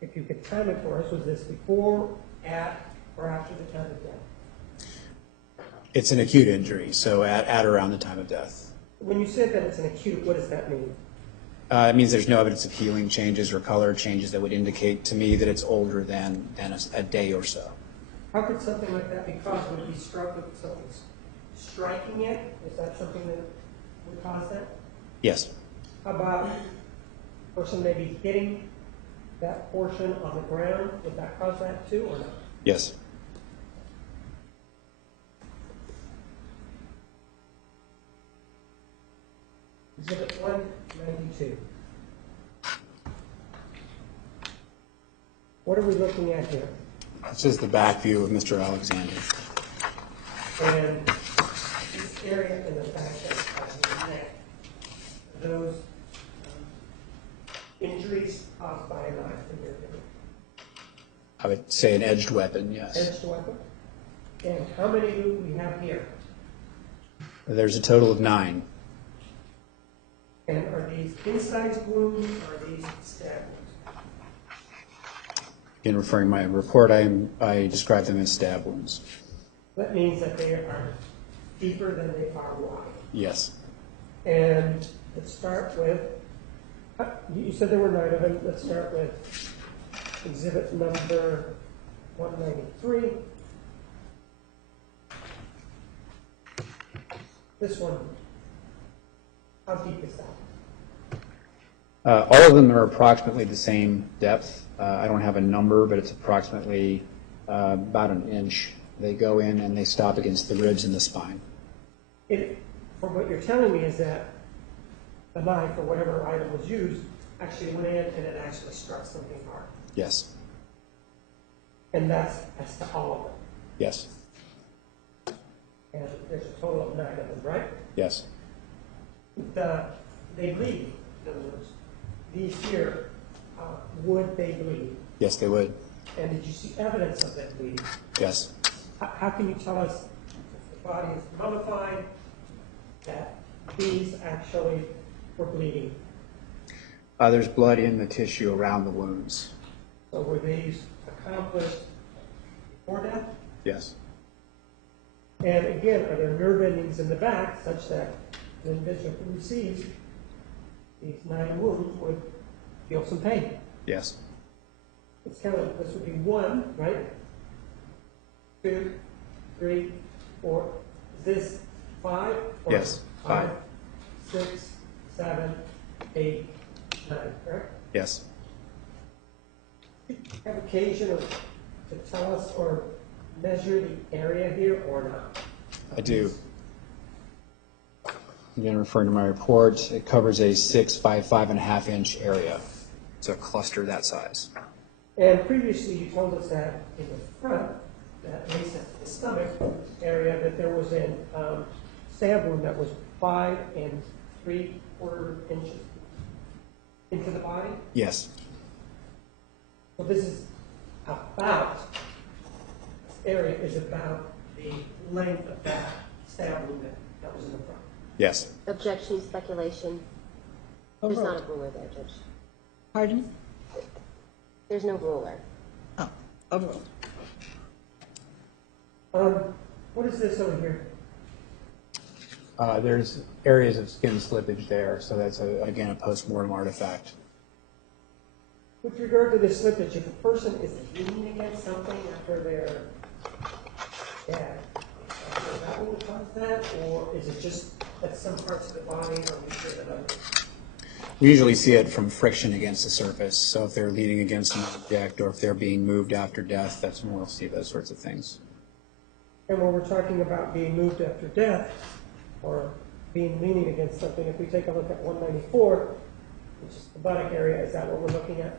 if you could time it for us, was this before, at, or after the time of death? It's an acute injury, so at around the time of death. When you said that it's an acute, what does that mean? It means there's no evidence of healing changes or color changes that would indicate to me that it's older than a day or so. How could something like that be caused? Would it be struck with something striking it? Is that something that would cause that? Yes. How about a person maybe hitting that portion on the ground? Would that cause that too, or not? Yes. Exhibit 192. What are we looking at here? This is the back view of Mr. Alexander. And this area in the back of the neck, those injuries caused by a knife in your opinion? I would say an edged weapon, yes. Edged weapon? And how many do we have here? There's a total of 9. And are these incised wounds or are these stab wounds? In referring to my report, I describe them as stab wounds. That means that they are deeper than they are wide. Yes. And let's start with, you said there were 9 of them. Let's start with exhibit number 193. This one, how deep is that? All of them are approximately the same depth. I don't have a number, but it's approximately about an inch. They go in and they stop against the ribs and the spine. From what you're telling me is that the knife or whatever item was used actually went in and it actually struck something hard. Yes. And that's as to all of them. Yes. And there's a total of 9 of them, right? Yes. They bleed, in other words. These here, would they bleed? Yes, they would. And did you see evidence of them bleeding? Yes. how can you tell us if the body is mummified that these actually were bleeding? There's blood in the tissue around the wounds. So were these accomplished before death? Yes. And again, are there nerve endings in the back such that the individual who receives these 9 wounds would feel some pain? Yes. It's kind of, this would be 1, right? 2, 3, 4. Is this 5? Or Yes, 5. 6, 7, 8, 9, correct? Yes. Have occasion to tell us or measure the area here or not? I do. Again, referring to my report, it covers a 6 by 5.5 inch area. It's a cluster that size. And previously you told us that in the front, that at least at the stomach area, that there was a stab wound that was 5 3/4 inches into the body. Yes. So this is about, this area is about the length of that stab wound that was in the front. Yes. Objection, speculation. There's not a ruler there, Judge. Pardon? There's no ruler. Oh, overruled. What is this over here? There's areas of skin slippage there, so that's, again, a post-mortem artifact. With regard to the slippage, if a person is leaning against something after they're dead, is that what would cause that, or is it just that some parts of the body are weaker than others? We usually see it from friction against the surface, so if they're leaning against an object or if they're being moved after death, that's when we'll see those sorts of things. And when we're talking about being moved after death, or being leaning against something, if we take a look at 194, which is the buttock area, is that what we're looking at?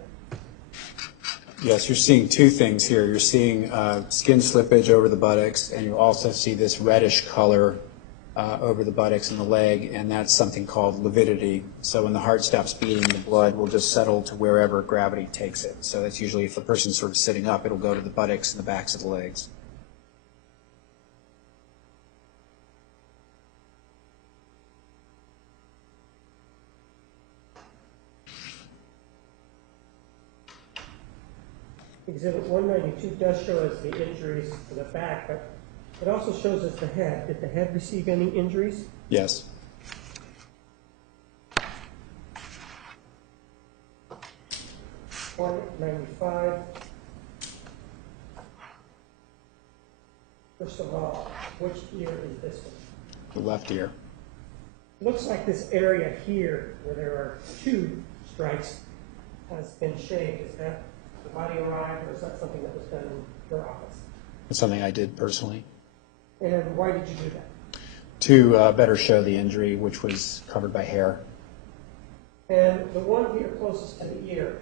Yes, you're seeing 2 things here. You're seeing skin slippage over the buttocks, and you also see this reddish color over the buttocks and the leg, and that's something called lividity. So when the heart stops beating, the blood will just settle to wherever gravity takes it. So that's usually, if the person's sort of sitting up, it'll go to the buttocks and the backs of the legs. Exhibit 192 does show us the injuries to the back, but it also shows us the head. Did the head receive any injuries? Yes. .95. First of all, which ear is this one? The left ear. Looks like this area here, where there are 2 strikes, has been shaved. Is that the body arrived, or is that something that was done in your office? It's something I did personally And why did you do that? to better show the injury, which was covered by hair. And the one here closest to the ear,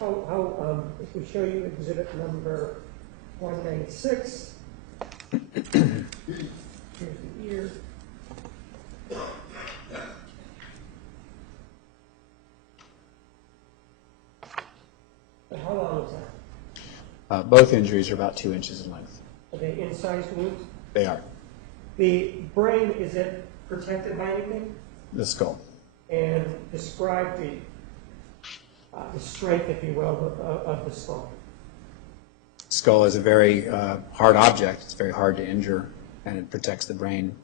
if we show you exhibit number 196, here's the ear. And how long was that? Both injuries are about 2 inches in length. Are they incised wounds? They are. The brain, is it protected by anything? The skull. And describe the strength, if you will, of the skull. Skull is a very hard object. It's very hard to injure, and it protects the brain.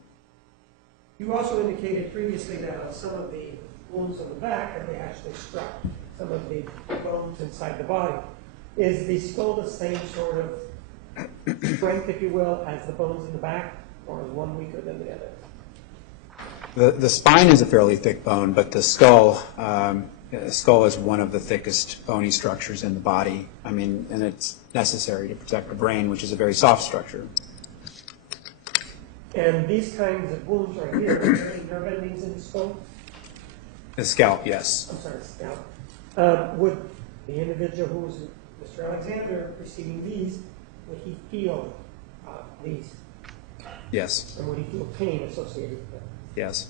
You also indicated previously that on some of the wounds on the back, that they actually struck some of the bones inside the body. Is the skull the same sort of strength, if you will, as the bones in the back, or is one weaker than the other? The spine is a fairly thick bone, but the skull is one of the thickest bony structures in the body. I mean, and it's necessary to protect the brain, which is a very soft structure. And these kinds of wounds right here, are there any nerve endings in the skull? The scalp, yes. I'm sorry, scalp. Would the individual who was Mr. Alexander receiving these, would he feel these? Yes. And would he feel pain associated with them? Yes.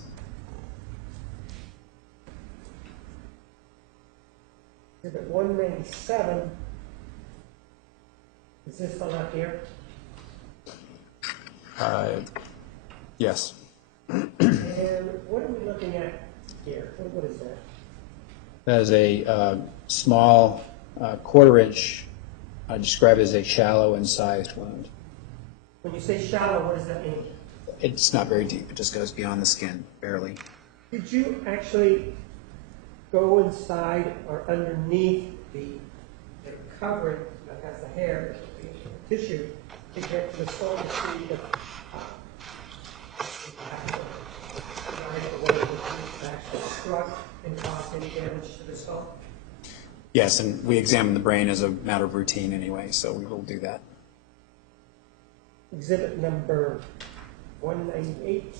Exhibit 197, is this the left ear? Yes. And what are we looking at here? What is that? That is a small quarter-inch, described as a shallow incised wound. When you say shallow, what does that mean? It's not very deep. It just goes beyond the skin, barely. Did you actually go inside or underneath the covering that has the hair, the tissue, to get to the skull to see if actually struck and caused any damage to the skull? Yes, and we examine the brain as a matter of routine anyway, so we will do that. Exhibit number 198.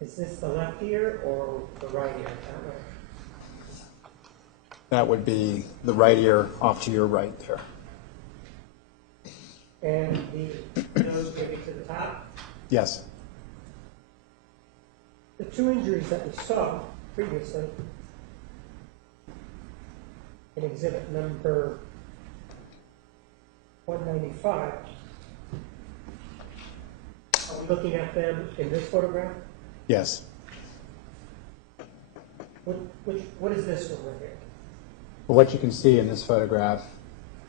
Is this the left ear or the right ear? That way. That would be the right ear off to your right there. And the nose maybe to the top. Yes. The two injuries that we saw previously in exhibit number 195, are we looking at them in this photograph? Yes. What is this one right here? Well, what you can see in this photograph,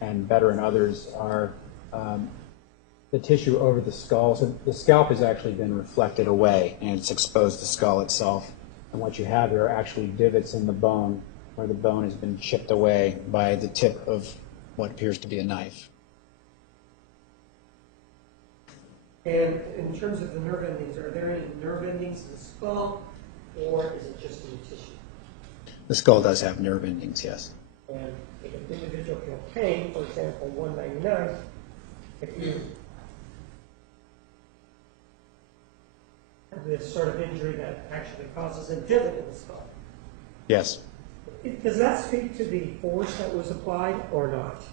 and better in others, are the tissue over the skull. So the scalp has actually been reflected away, and it's exposed the skull itself. And what you have here are actually divots in the bone, where the bone has been chipped away by the tip of what appears to be a knife. And in terms of the nerve endings, are there any nerve endings in the skull, or is it just in the tissue? The skull does have nerve endings, yes. And if an individual feels pain, for example, 199, if you have this sort of injury that actually causes a divot in the skull, Yes. does that speak to the force that was applied or not?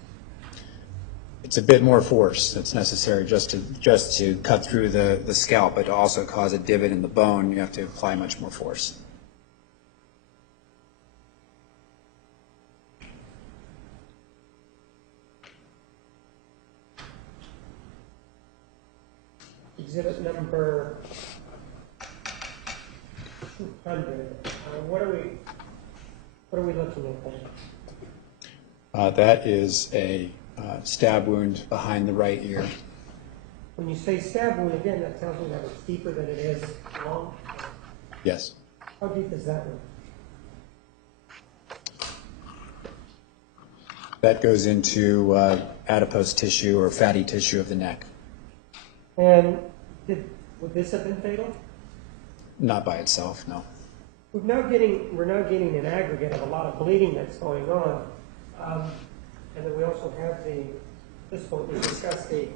It's a bit more force that's necessary just to cut through the scalp, but to also cause a divot in the bone, you have to apply much more force. Exhibit number 200. What are we looking at there? That is a stab wound behind the right ear. When you say stab wound, again, that tells me that it's deeper than it is long. Yes. How deep is that one? That goes into adipose tissue or fatty tissue of the neck. And would this have been fatal? Not by itself, no. We're now getting an aggregate of a lot of bleeding that's going on. And then we also have this point, we discussed the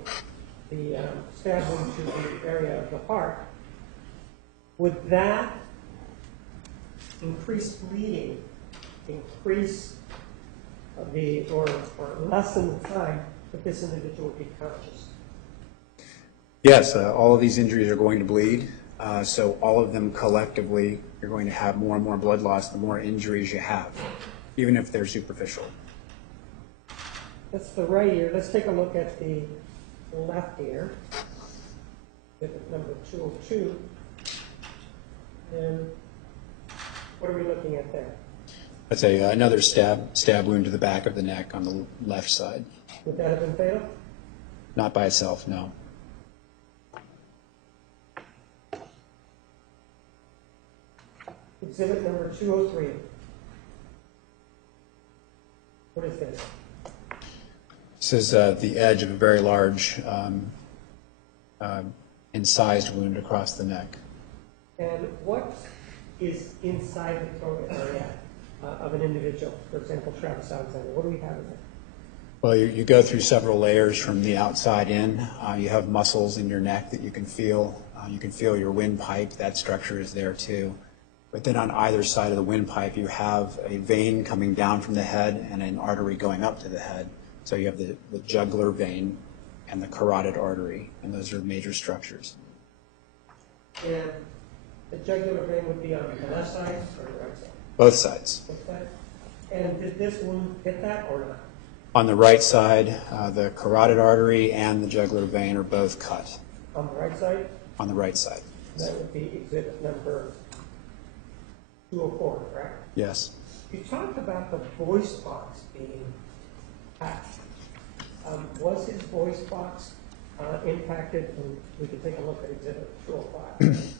stab wound to the area of the heart. Would that increased bleeding increase or lessen the time that this individual would be conscious? Yes, all of these injuries are going to bleed. So all of them collectively, you're going to have more and more blood loss the more injuries you have, even if they're superficial. That's the right ear. Let's take a look at the left ear. Exhibit number 202. And what are we looking at there? That's another stab wound to the back of the neck on the left side. Would that have been fatal? Not by itself, no. Exhibit number 203. What is this? This is the edge of a very large incised wound across the neck. And what is inside the throat area of an individual? For example, Travis Alexander. What do we have in there? Well, you go through several layers from the outside in. You have muscles in your neck that you can feel. You can feel your windpipe. That structure is there too. But then on either side of the windpipe, you have a vein coming down from the head and an artery going up to the head. So you have the jugular vein and the carotid artery, and those are major structures. And the jugular vein would be on the left side or the right side? Both sides. Both sides. And did this wound hit that or not? On the right side, the carotid artery and the jugular vein are both cut On the right side? on the right side. That would be exhibit number 204, correct? Yes. You talked about the voice box being hacked. Was his voice box impacted? And we could take a look at exhibit 205.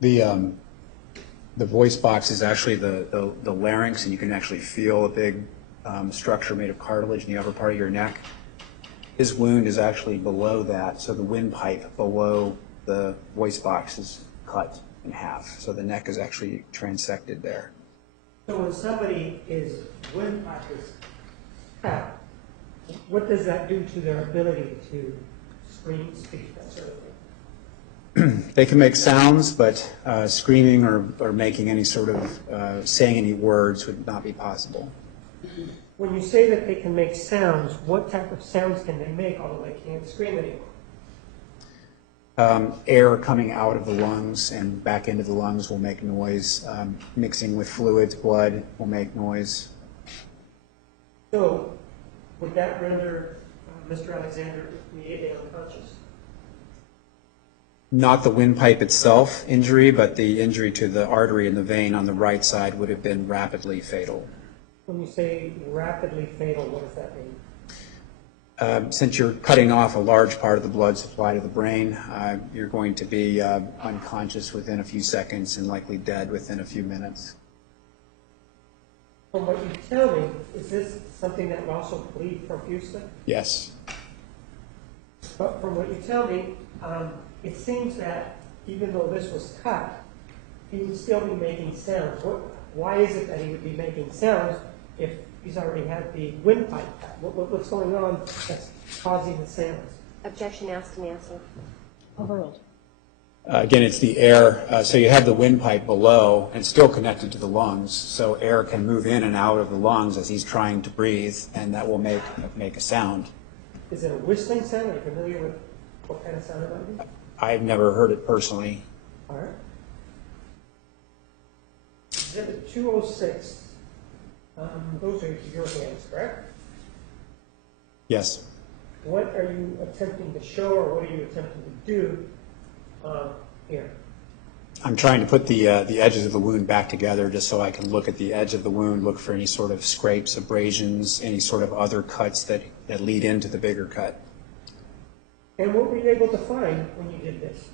The voice box is actually the larynx, and you can actually feel a big structure made of cartilage in the upper part of your neck. His wound is actually below that, so the windpipe below the voice box is cut in half. So the neck is actually transected there. So when somebody is windpipe is cut, what does that do to their ability to scream, speak, that sort of thing? They can make sounds, but screaming or making any sort of saying any words would not be possible. When you say that they can make sounds, what type of sounds can they make, although they can't scream anymore? Air coming out of the lungs and back into the lungs will make noise. Mixing with fluids, blood will make noise. So would that render Mr. Alexander immediately unconscious? Not the windpipe itself injury, but the injury to the artery and the vein on the right side would have been rapidly fatal. When you say rapidly fatal, what does that mean? Since you're cutting off a large part of the blood supply to the brain, you're going to be unconscious within a few seconds and likely dead within a few minutes. From what you tell me, is this something that will also bleed profusely? Yes. But from what you tell me, it seems that even though this was cut, he would still be making sounds. Why is it that he would be making sounds if he's already had the windpipe cut? What's going on that's causing the sounds? Objection asked and answered. Overruled. Again, it's the air. So you have the windpipe below and still connected to the lungs. So air can move in and out of the lungs as he's trying to breathe, and that will make a sound. Is it a whistling sound? Are you familiar with what kind of sound it might be? I've never heard it personally. All right. Exhibit 206. Those are your hands, correct? Yes. What are you attempting to show, or what are you attempting to do here? I'm trying to put the edges of the wound back together just so I can look at the edge of the wound, look for any sort of scrapes, abrasions, any sort of other cuts that lead into the bigger cut. And what were you able to find when you did this?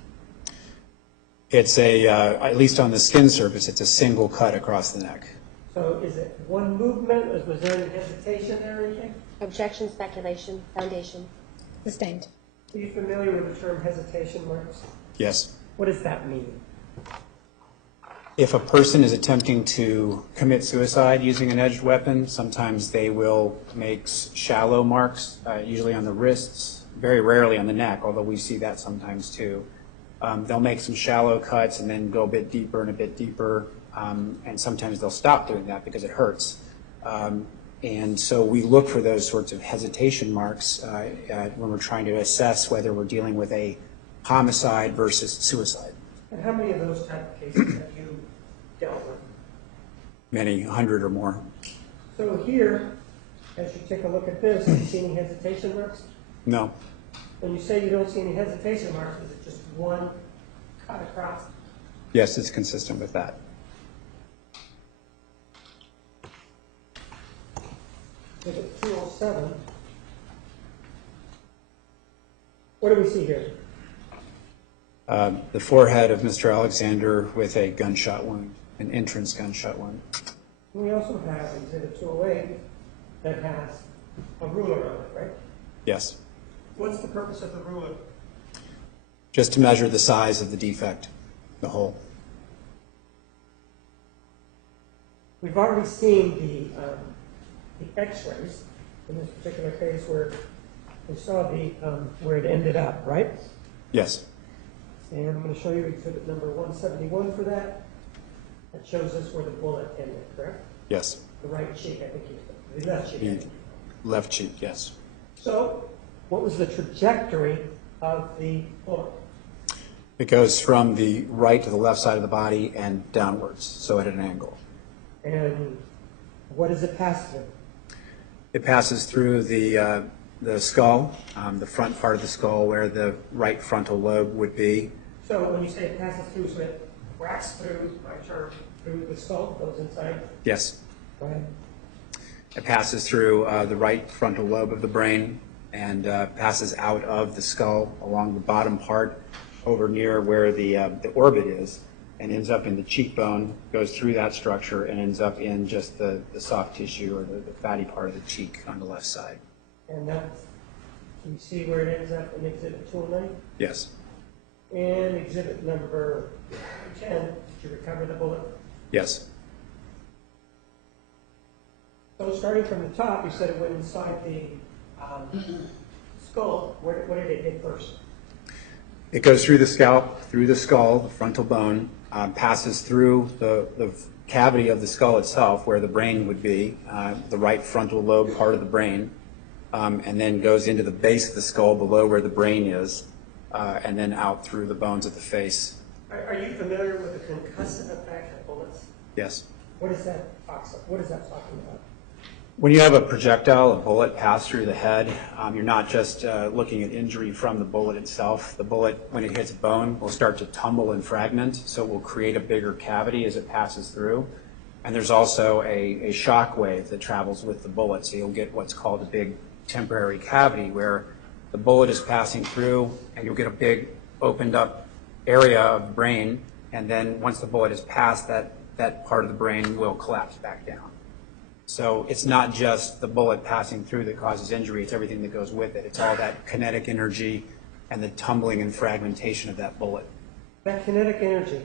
It's at least on the skin surface, it's a single cut across the neck. So is it one movement? Was there any hesitation there or anything? Objection, speculation, foundation. Sustained. Are you familiar with the term hesitation marks? Yes. What does that mean? If a person is attempting to commit suicide using an edged weapon, sometimes they will make shallow marks, usually on the wrists, very rarely on the neck, although we see that sometimes too. They'll make some shallow cuts and then go a bit deeper and a bit deeper, and sometimes they'll stop doing that because it hurts. And so we look for those sorts of hesitation marks when we're trying to assess whether we're dealing with a homicide versus suicide. And how many of those type of cases have you dealt with? Many, 100 or more. So here, as you take a look at this, do you see any hesitation marks? No. When you say you don't see any hesitation marks, is it just one cut across? Yes, it's consistent with that. Exhibit 207. What do we see here? The forehead of Mr. Alexander with a gunshot wound, an entrance gunshot wound. We also have exhibit 208 that has a ruler on it, right? Yes. What's the purpose of the ruler? Just to measure the size of the defect, the hole. We've already seen the X-rays in this particular case where we saw where it ended up, right? Yes. And I'm going to show you exhibit number 171 for that. That shows us where the bullet ended, correct? Yes. The right cheek, I think the left cheek. The left cheek, yes. So, what was the trajectory of the bullet? It goes from the right to the left side of the body and downwards, so at an angle. And what does it pass through? It passes through the skull, the front part of the skull where the right frontal lobe would be. So when you say it passes through, so it cracks through, my term, through the skull, goes inside? Yes. Go ahead. It passes through the right frontal lobe of the brain and passes out of the skull along the bottom part over near where the orbit is, and ends up in the cheekbone, goes through that structure, and ends up in just the soft tissue or the fatty part of the cheek on the left side. And that's, you see where it ends up in Exhibit 209? Yes. And Exhibit number 10, did you recover the bullet? Yes. So starting from the top, you said it went inside the skull. What did it hit first? It goes through the scalp, through the skull, the frontal bone, passes through the cavity of the skull itself where the brain would be, the right frontal lobe part of the brain, and then goes into the base of the skull below where the brain is, and then out through the bones of the face. Are you familiar with the concussive effect of bullets? Yes. What is that talking about? When you have a projectile, a bullet pass through the head, you're not just looking at injury from the bullet itself. The bullet, when it hits bone, will start to tumble and fragment, so it will create a bigger cavity as it passes through. And there's also a shock wave that travels with the bullet, so you'll get what's called a big temporary cavity where the bullet is passing through and you'll get a big opened up area of the brain, and then once the bullet is passed, that part of the brain will collapse back down. So it's not just the bullet passing through that causes injury, it's everything that goes with it. It's all that kinetic energy and the tumbling and fragmentation of that bullet. That kinetic energy,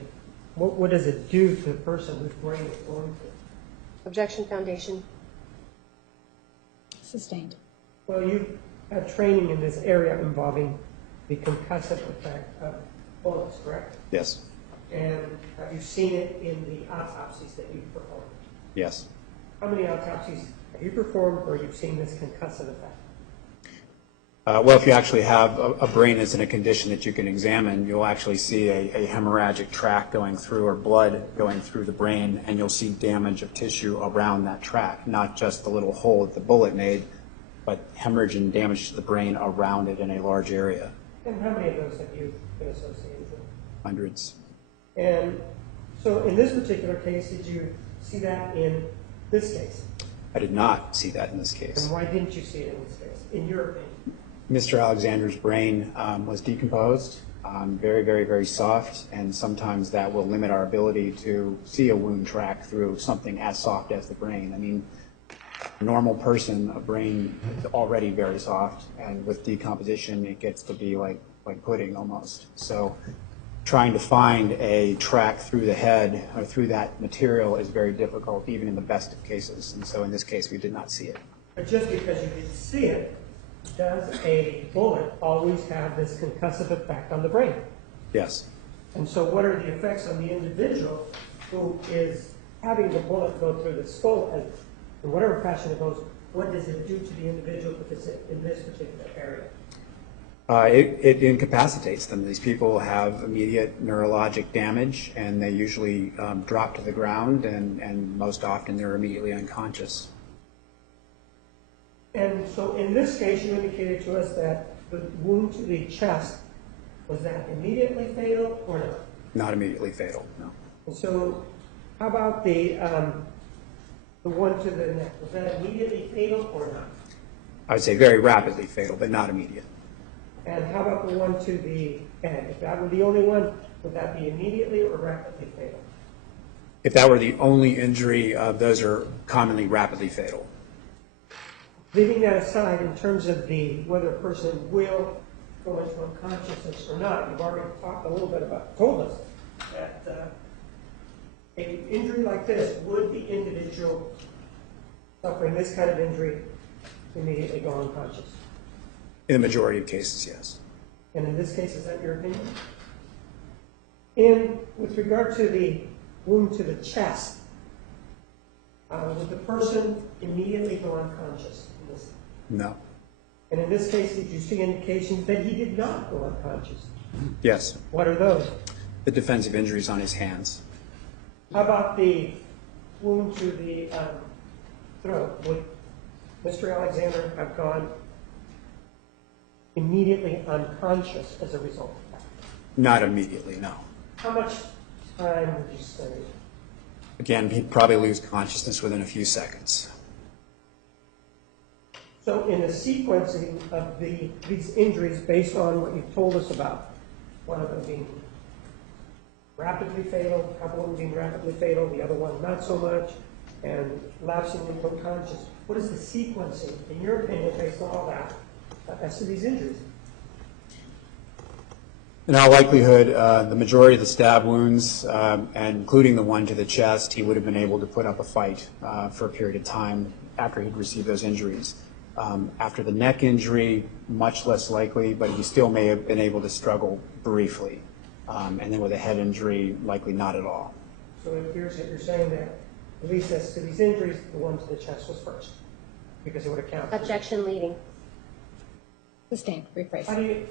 what does it do to the person whose brain is going through? Objection, Foundation. Sustained. Well, you had training in this area involving the concussive effect of bullets, correct? Yes. And have you seen it in the autopsies that you've performed? Yes. How many autopsies have you performed where you've seen this concussive effect? Well, if you actually have a brain that's in a condition that you can examine, you'll actually see a hemorrhagic tract going through or blood going through the brain, and you'll see damage of tissue around that tract, not just the little hole that the bullet made, but hemorrhage and damage to the brain around it in a large area. And how many of those have you been associated with? Hundreds. And so in this particular case, did you see that in this case? I did not see that in this case. And why didn't you see it in this case, in your opinion? Mr. Alexander's brain was decomposed, very, very, very soft, and sometimes that will limit our ability to see a wound track through something as soft as the brain. I mean, a normal person, a brain is already very soft, and with decomposition, it gets to be like pudding almost. So trying to find a track through the head or through that material is very difficult, even in the best of cases. And so in this case, we did not see it. But just because you didn't see it, does a bullet always have this concussive effect on the brain? Yes. And so what are the effects on the individual who is having the bullet go through the skull, and in whatever fashion it goes, what does it do to the individual if it's in this particular area? It incapacitates them. These people have immediate neurologic damage, and they usually drop to the ground, and most often they're immediately unconscious. And so in this case, you indicated to us that the wound to the chest, was that immediately fatal or not? Not immediately fatal, no. And so how about the one to the neck? Was that immediately fatal or not? I would say very rapidly fatal, but not immediate. And how about the one to the head? If that were the only one, would that be immediately or rapidly fatal? If that were the only injury, those are commonly rapidly fatal. Leaving that aside in terms of whether a person will go into unconsciousness or not, you've already talked a little bit told us that an injury like this, would the individual suffering this kind of injury immediately go unconscious? In the majority of cases, yes. And in this case, is that your opinion? And with regard to the wound to the chest, would the person immediately go unconscious? No. And in this case, did you see indications that he did not go unconscious? Yes. What are those? The defensive injuries on his hands. How about the wound to the throat? Would Mr. Alexander have gone immediately unconscious as a result of that? Not immediately, no. How much time would you say? Again, he'd probably lose consciousness within a few seconds. So in the sequencing of these injuries based on what you've told us about, one of them being rapidly fatal, a couple of them being rapidly fatal, the other one not so much, and lapsing into unconscious, what is the sequencing, in your opinion, based on all that, as to these injuries? In all likelihood, the majority of the stab wounds, and including the one to the chest, he would have been able to put up a fight for a period of time after he'd received those injuries. After the neck injury, much less likely, but he still may have been able to struggle briefly. And then with a head injury, likely not at all. So it appears that you're saying that, at least as to these injuries, the one to the chest was first, because it would account for... Objection leading. Sustained, rephrase. How do you...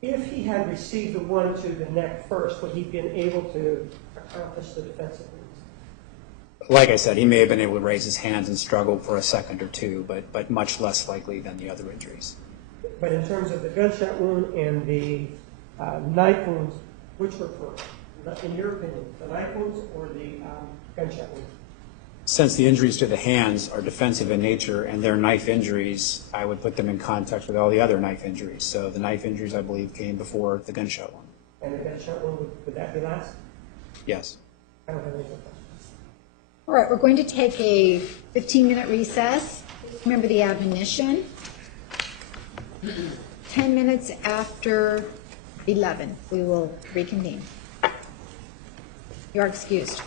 If he had received the one to the neck first, would he have been able to accomplish the defensive wounds? Like I said, he may have been able to raise his hands and struggle for a second or two, but much less likely than the other injuries. But in terms of the gunshot wound and the knife wounds, which were first, in your opinion, the knife wounds or the gunshot wounds? Since the injuries to the hands are defensive in nature and they're knife injuries, I would put them in context with all the other knife injuries. So the knife injuries, I believe, came before the gunshot one. And the gunshot wound, would that be last? Yes. I don't have any more questions. All right, we're going to take a 15-minute recess. Remember the admonition. 10 minutes after 11, we will reconvene. You are excused.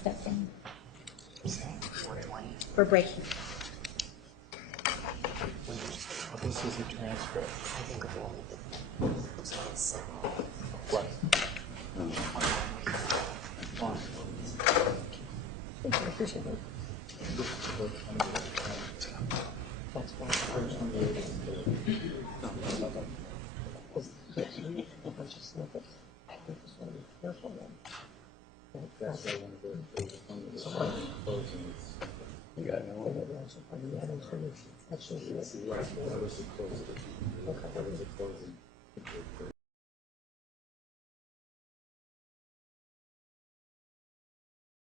Step in. We're breaking. This is a transcript.